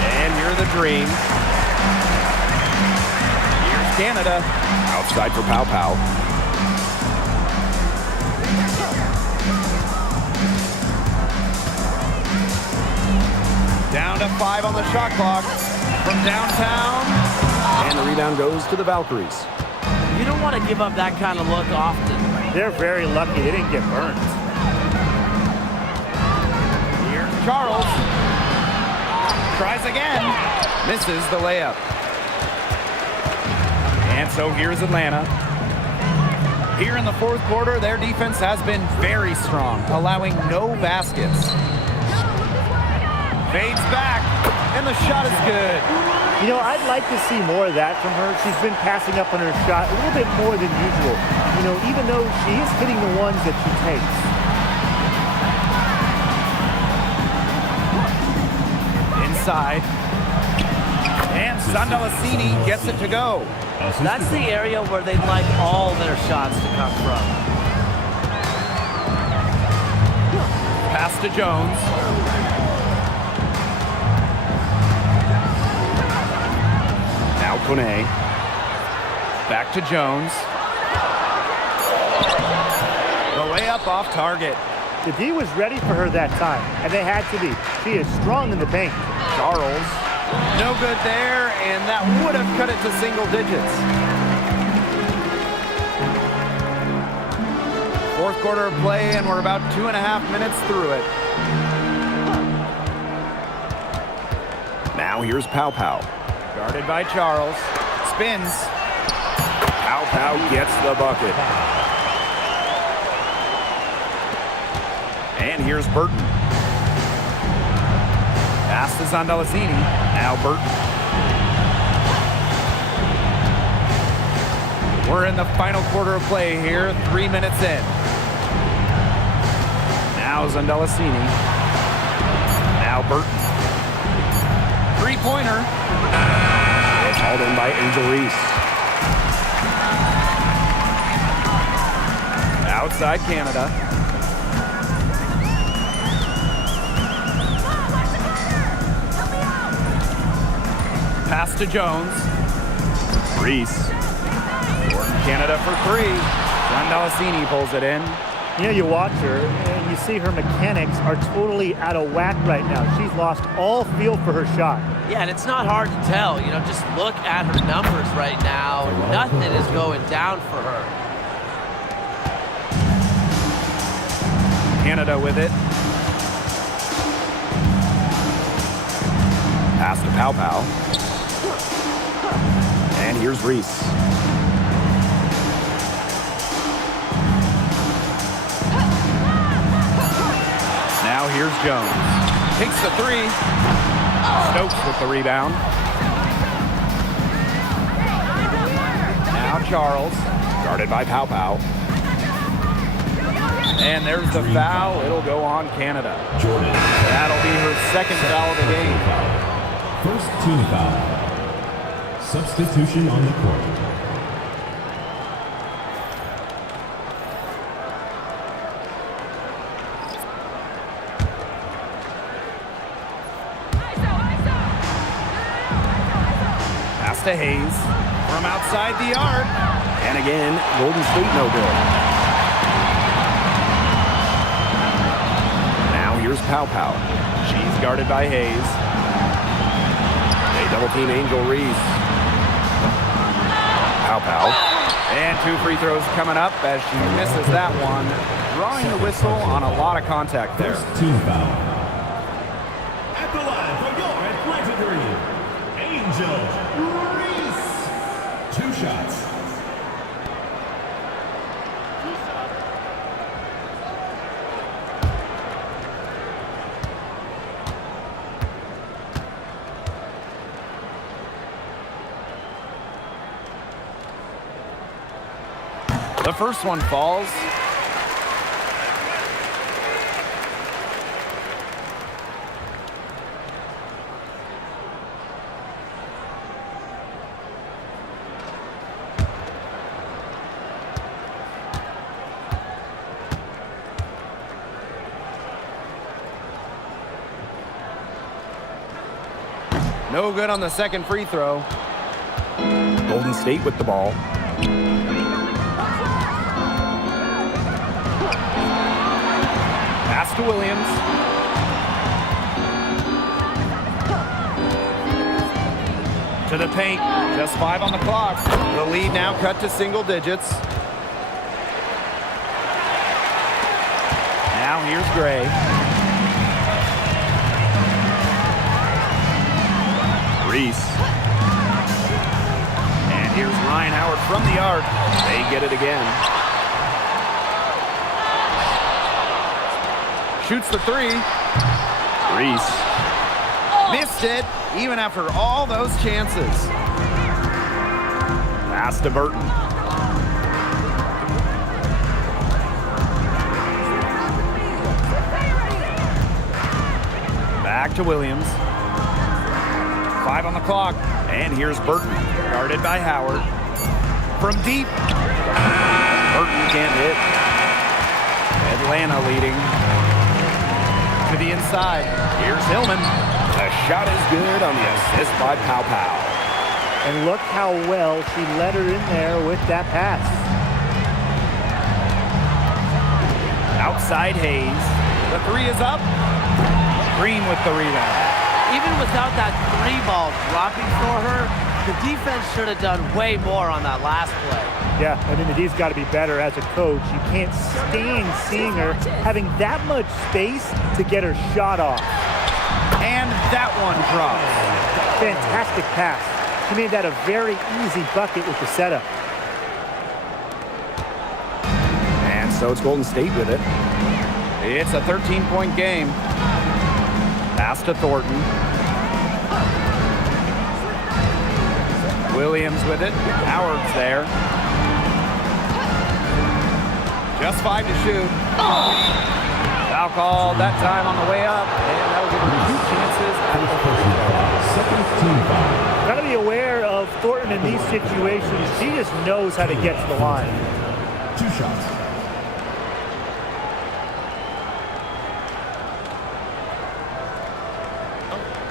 And here are the Dream. Here's Canada. Outside for Pow Pow. Down to 5 on the shot clock. From downtown. And the rebound goes to the Valkyries. You don't want to give up that kind of look often. They're very lucky they didn't get burned. Here's Charles. Tries again. Misses the layup. And so here's Atlanta. Here in the 4th quarter, their defense has been very strong, allowing no baskets. Fades back, and the shot is good. You know, I'd like to see more of that from her. She's been passing up on her shot a little bit more than usual. You know, even though she is hitting the ones that she takes. Inside. And Zandalasini gets it to go. That's the area where they'd like all their shots to come from. Pass to Jones. Now Kone. Back to Jones. The layup off target. The D was ready for her that time, and they had to be. She is strong in the paint. Charles. No good there, and that would have cut it to single digits. 4th quarter of play, and we're about 2.5 minutes through it. Now here's Pow Pow. Guarded by Charles. Spins. Pow Pow gets the bucket. And here's Burton. Pass to Zandalasini. Now Burton. We're in the final quarter of play here, 3 minutes in. Now Zandalasini. Now Burton. 3-pointer. It's hauled in by Angel Reese. Outside Canada. Pass to Jones. Reese. Canada for 3. Zandalasini pulls it in. You know, you watch her, and you see her mechanics are totally out of whack right now. She's lost all feel for her shot. Yeah, and it's not hard to tell. You know, just look at her numbers right now. Nothing is going down for her. Canada with it. Pass to Pow Pow. And here's Reese. Now here's Jones. Takes the three. Stokes with the rebound. Now Charles. Guarded by Pow Pow. And there's the foul. It'll go on Canada. Jordan. That'll be her second foul of the game. First team foul. Substitution on the court. Pass to Hayes from outside the arc. And again, Golden State no good. Now here's Pow Pow. She's guarded by Hayes. They double team Angel Reese. Pow Pow. And 2 free throws coming up as she misses that one. Drawing the whistle on a lot of contact there. First team foul. At the line for your Atlanta Green, Angel Reese. 2 shots. The first one falls. No good on the second free throw. Golden State with the ball. Pass to Williams. To the paint. Just 5 on the clock. The lead now cut to single digits. Now here's Gray. Reese. And here's Ryan Howard from the arc. They get it again. Shoots the 3. Reese. Missed it, even after all those chances. Pass to Burton. Back to Williams. 5 on the clock. And here's Burton. Guarded by Howard. From deep. Burton can't hit. Atlanta leading. To the inside. Here's Hillman. The shot is good on the assist by Pow Pow. And look how well she let her in there with that pass. Outside Hayes. The 3 is up. Green with the rebound. Even without that 3 ball dropping for her, the defense should have done way more on that last play. Yeah, I mean, the D's got to be better as a coach. You can't stand seeing her having that much space to get her shot off. And that one drops. Fantastic pass. She made that a very easy bucket with the setup. And so it's Golden State with it. It's a 13-point game. Pass to Thornton. Williams with it. Howard's there. Just 5 to shoot. Foul called that time on the way up. And that'll give her 2 chances. Second team foul. Got to be aware of Thornton in these situations. She just knows how to get to the line. 2 shots.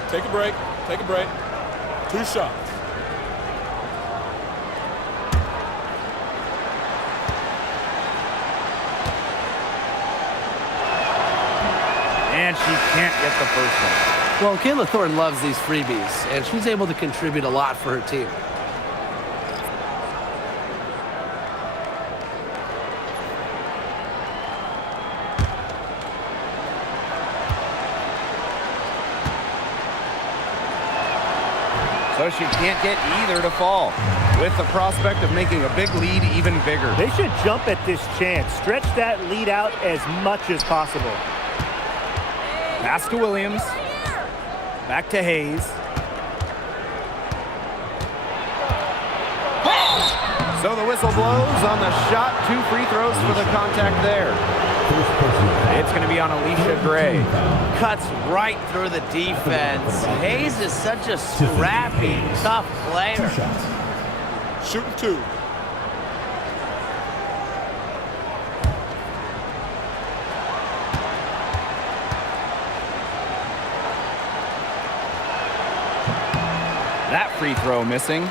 Take a break. Take a break. 2 shots. And she can't get the first one. Well, Kayla Thornton loves these freebies, and she's able to contribute a lot for her team. So she can't get either to fall, with the prospect of making a big lead even bigger. They should jump at this chance. Stretch that lead out as much as possible. Pass to Williams. Back to Hayes. So the whistle blows on the shot. 2 free throws for the contact there. It's going to be on Alicia Gray. Cuts right through the defense. Hayes is such a scrappy, tough player. Shooting 2. That free throw missing.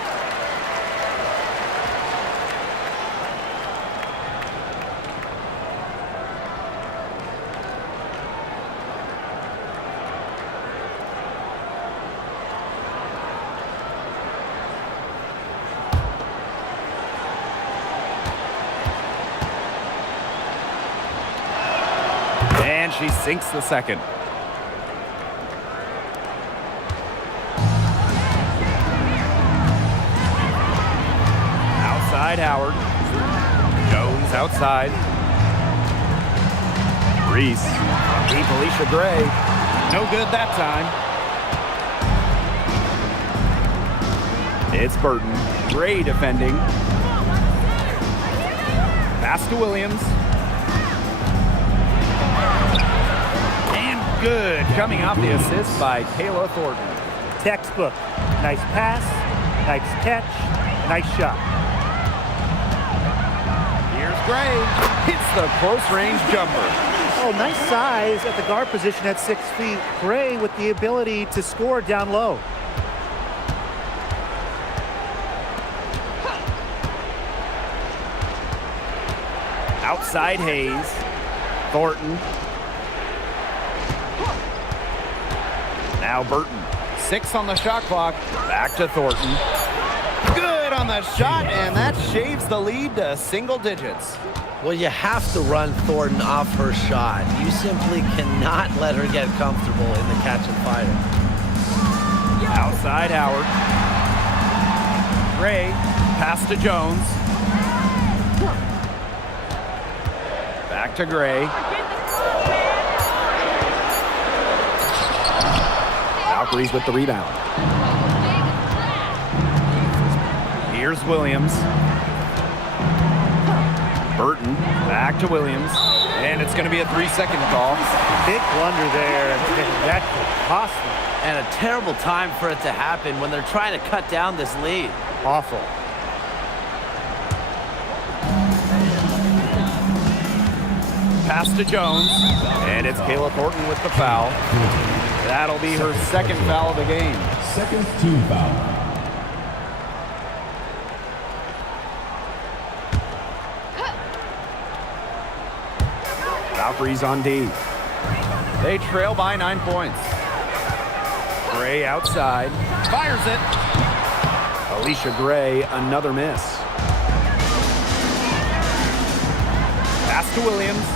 And she sinks the second. Outside Howard. Jones outside. Reese. Deep Alicia Gray. No good that time. It's Burton. Gray defending. Pass to Williams. And good. Coming off the assist by Kayla Thornton. Textbook. Nice pass, nice catch, nice shot. Here's Gray. Hits the close-range jumper. Oh, nice size at the guard position at 6 feet. Gray with the ability to score down low. Outside Hayes. Thornton. Now Burton. 6 on the shot clock. Back to Thornton. Good on the shot, and that shaves the lead to single digits. Well, you have to run Thornton off her shot. You simply cannot let her get comfortable in the catch and fire. Outside Howard. Gray. Pass to Jones. Back to Gray. Valkyries with the rebound. Here's Williams. Burton back to Williams. And it's going to be a 3-second call. Big blunder there. That could cost them. And a terrible time for it to happen when they're trying to cut down this lead. Awful. Pass to Jones. And it's Kayla Thornton with the foul. That'll be her second foul of the game. Second team foul. Valkyries on D. They trail by 9 points. Gray outside. Fires it. Alicia Gray, another miss. Pass to Williams.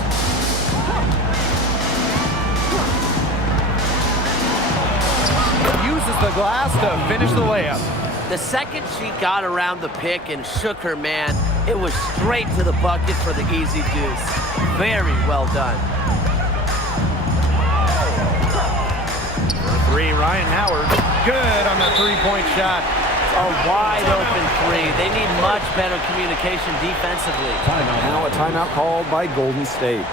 Uses the glass to finish the layup. The second she got around the pick and shook her man, it was straight to the bucket for the easy deuce. Very well done. For 3, Ryan Howard. Good on the 3-point shot. A wide open 3. They need much better communication defensively. Now a timeout called by Golden State.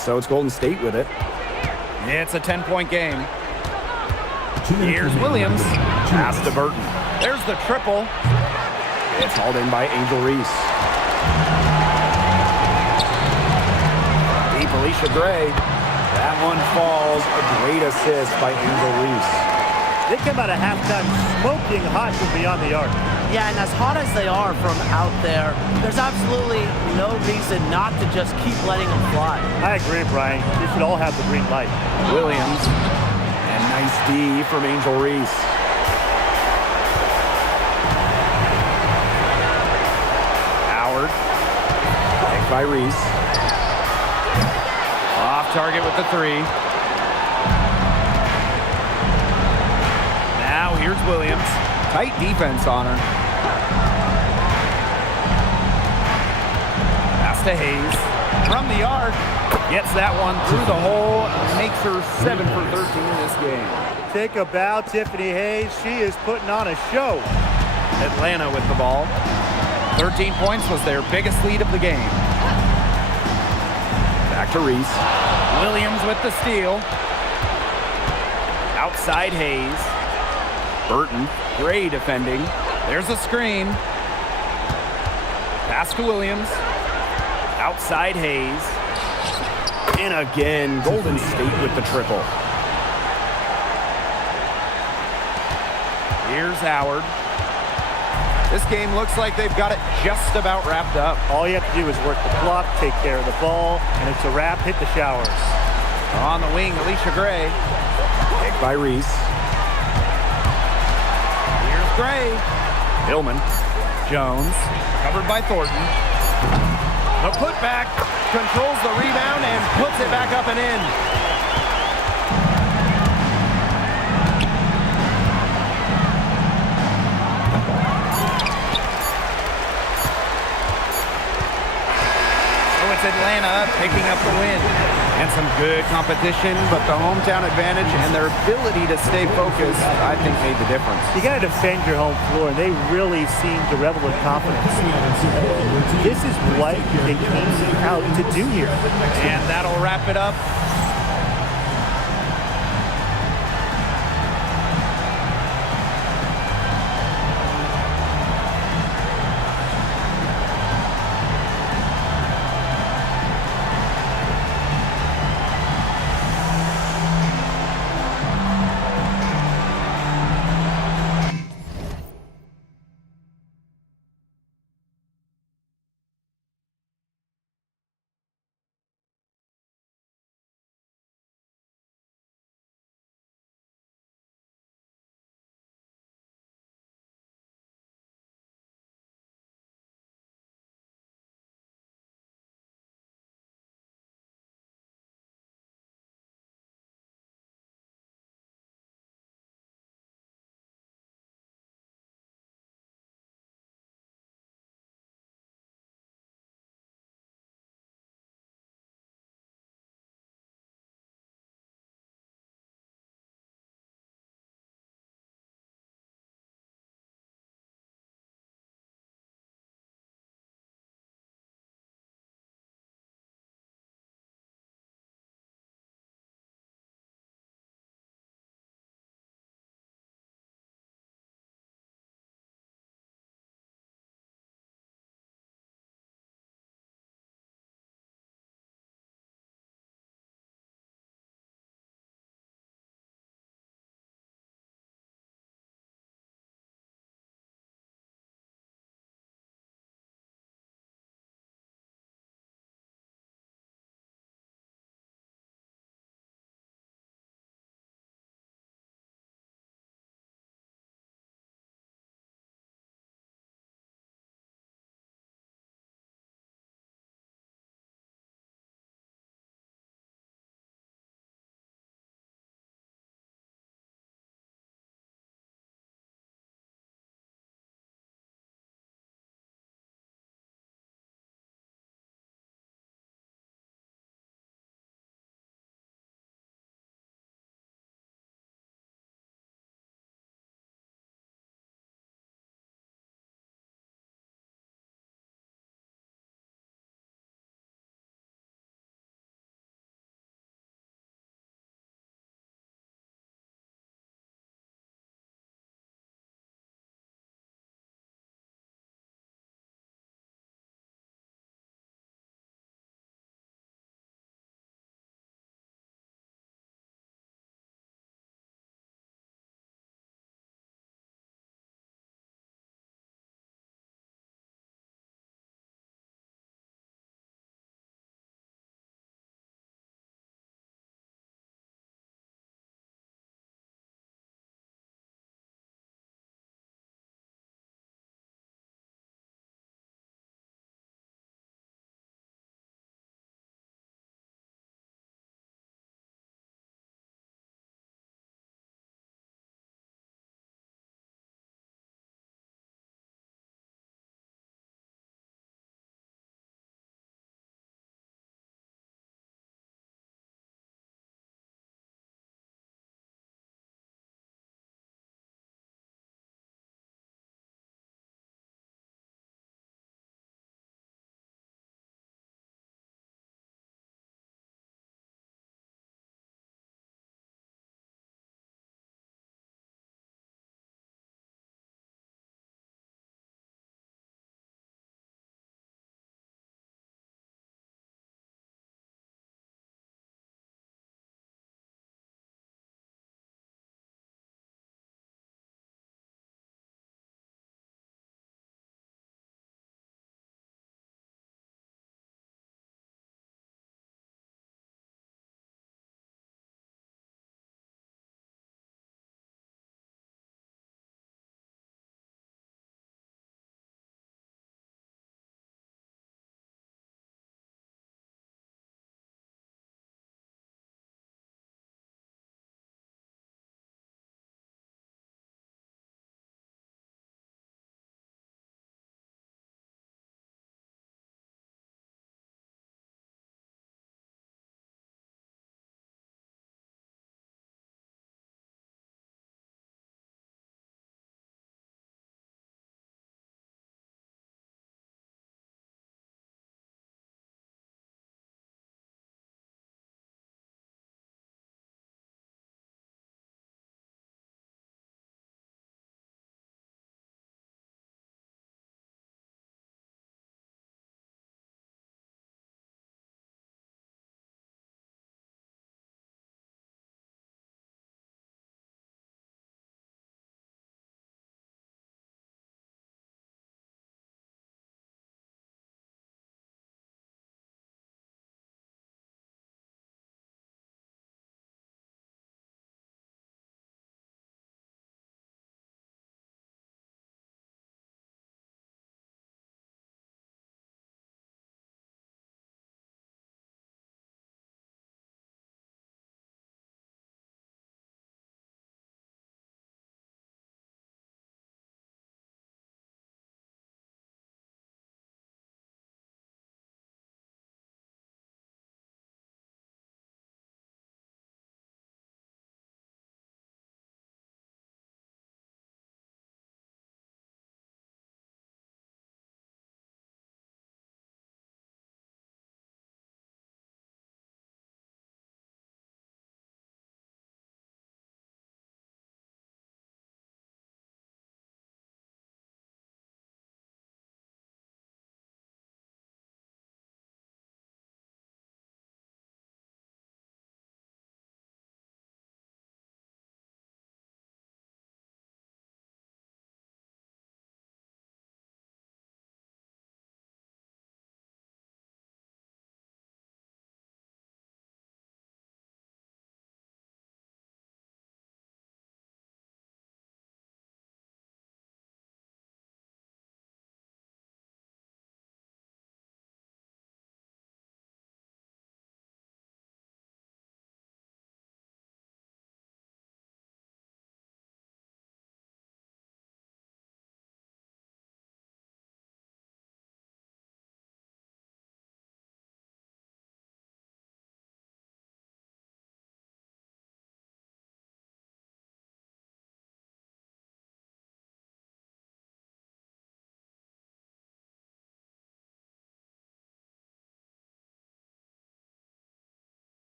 so it's Golden State with it. It's a 10-point game. Here's Williams. Pass to Burton. There's the triple. It's hauled in by Angel Reese. Deep Alicia Gray. That one falls. A great assist by Angel Reese. They come out of halftime smoking hot from beyond the arc. Yeah, and as hot as they are from out there, there's absolutely no reason not to just keep letting them fly. I agree, Brian. They should all have the green light. Williams. And nice D from Angel Reese. Howard. Picked by Reese. Off target with the three. Now here's Williams. Tight defense on her. Pass to Hayes. From the arc. Gets that one through the hole. Makes her 7 for 13 in this game. Take a bow, Tiffany Hayes. She is putting on a show. Atlanta with the ball. 13 points was their biggest lead of the game. Back to Reese. Williams with the steal. Outside Hayes. Burton. Gray defending. There's a screen. Pass to Williams. Outside Hayes. And again, Golden State with the triple. Here's Howard. This game looks like they've got it just about wrapped up. All you have to do is work the clock, take care of the ball, and it's a wrap. Hit the showers. On the wing, Alicia Gray. Picked by Reese. Here's Gray. Hillman. Jones. Covered by Thornton. The putback. Controls the rebound and puts it back up and in. So it's Atlanta picking up the win. And some good competition, but the hometown advantage and their ability to stay focused, I think, made the difference. You got to defend your home floor, and they really seem to revel in confidence. This is what they came out to do here. And that'll wrap it up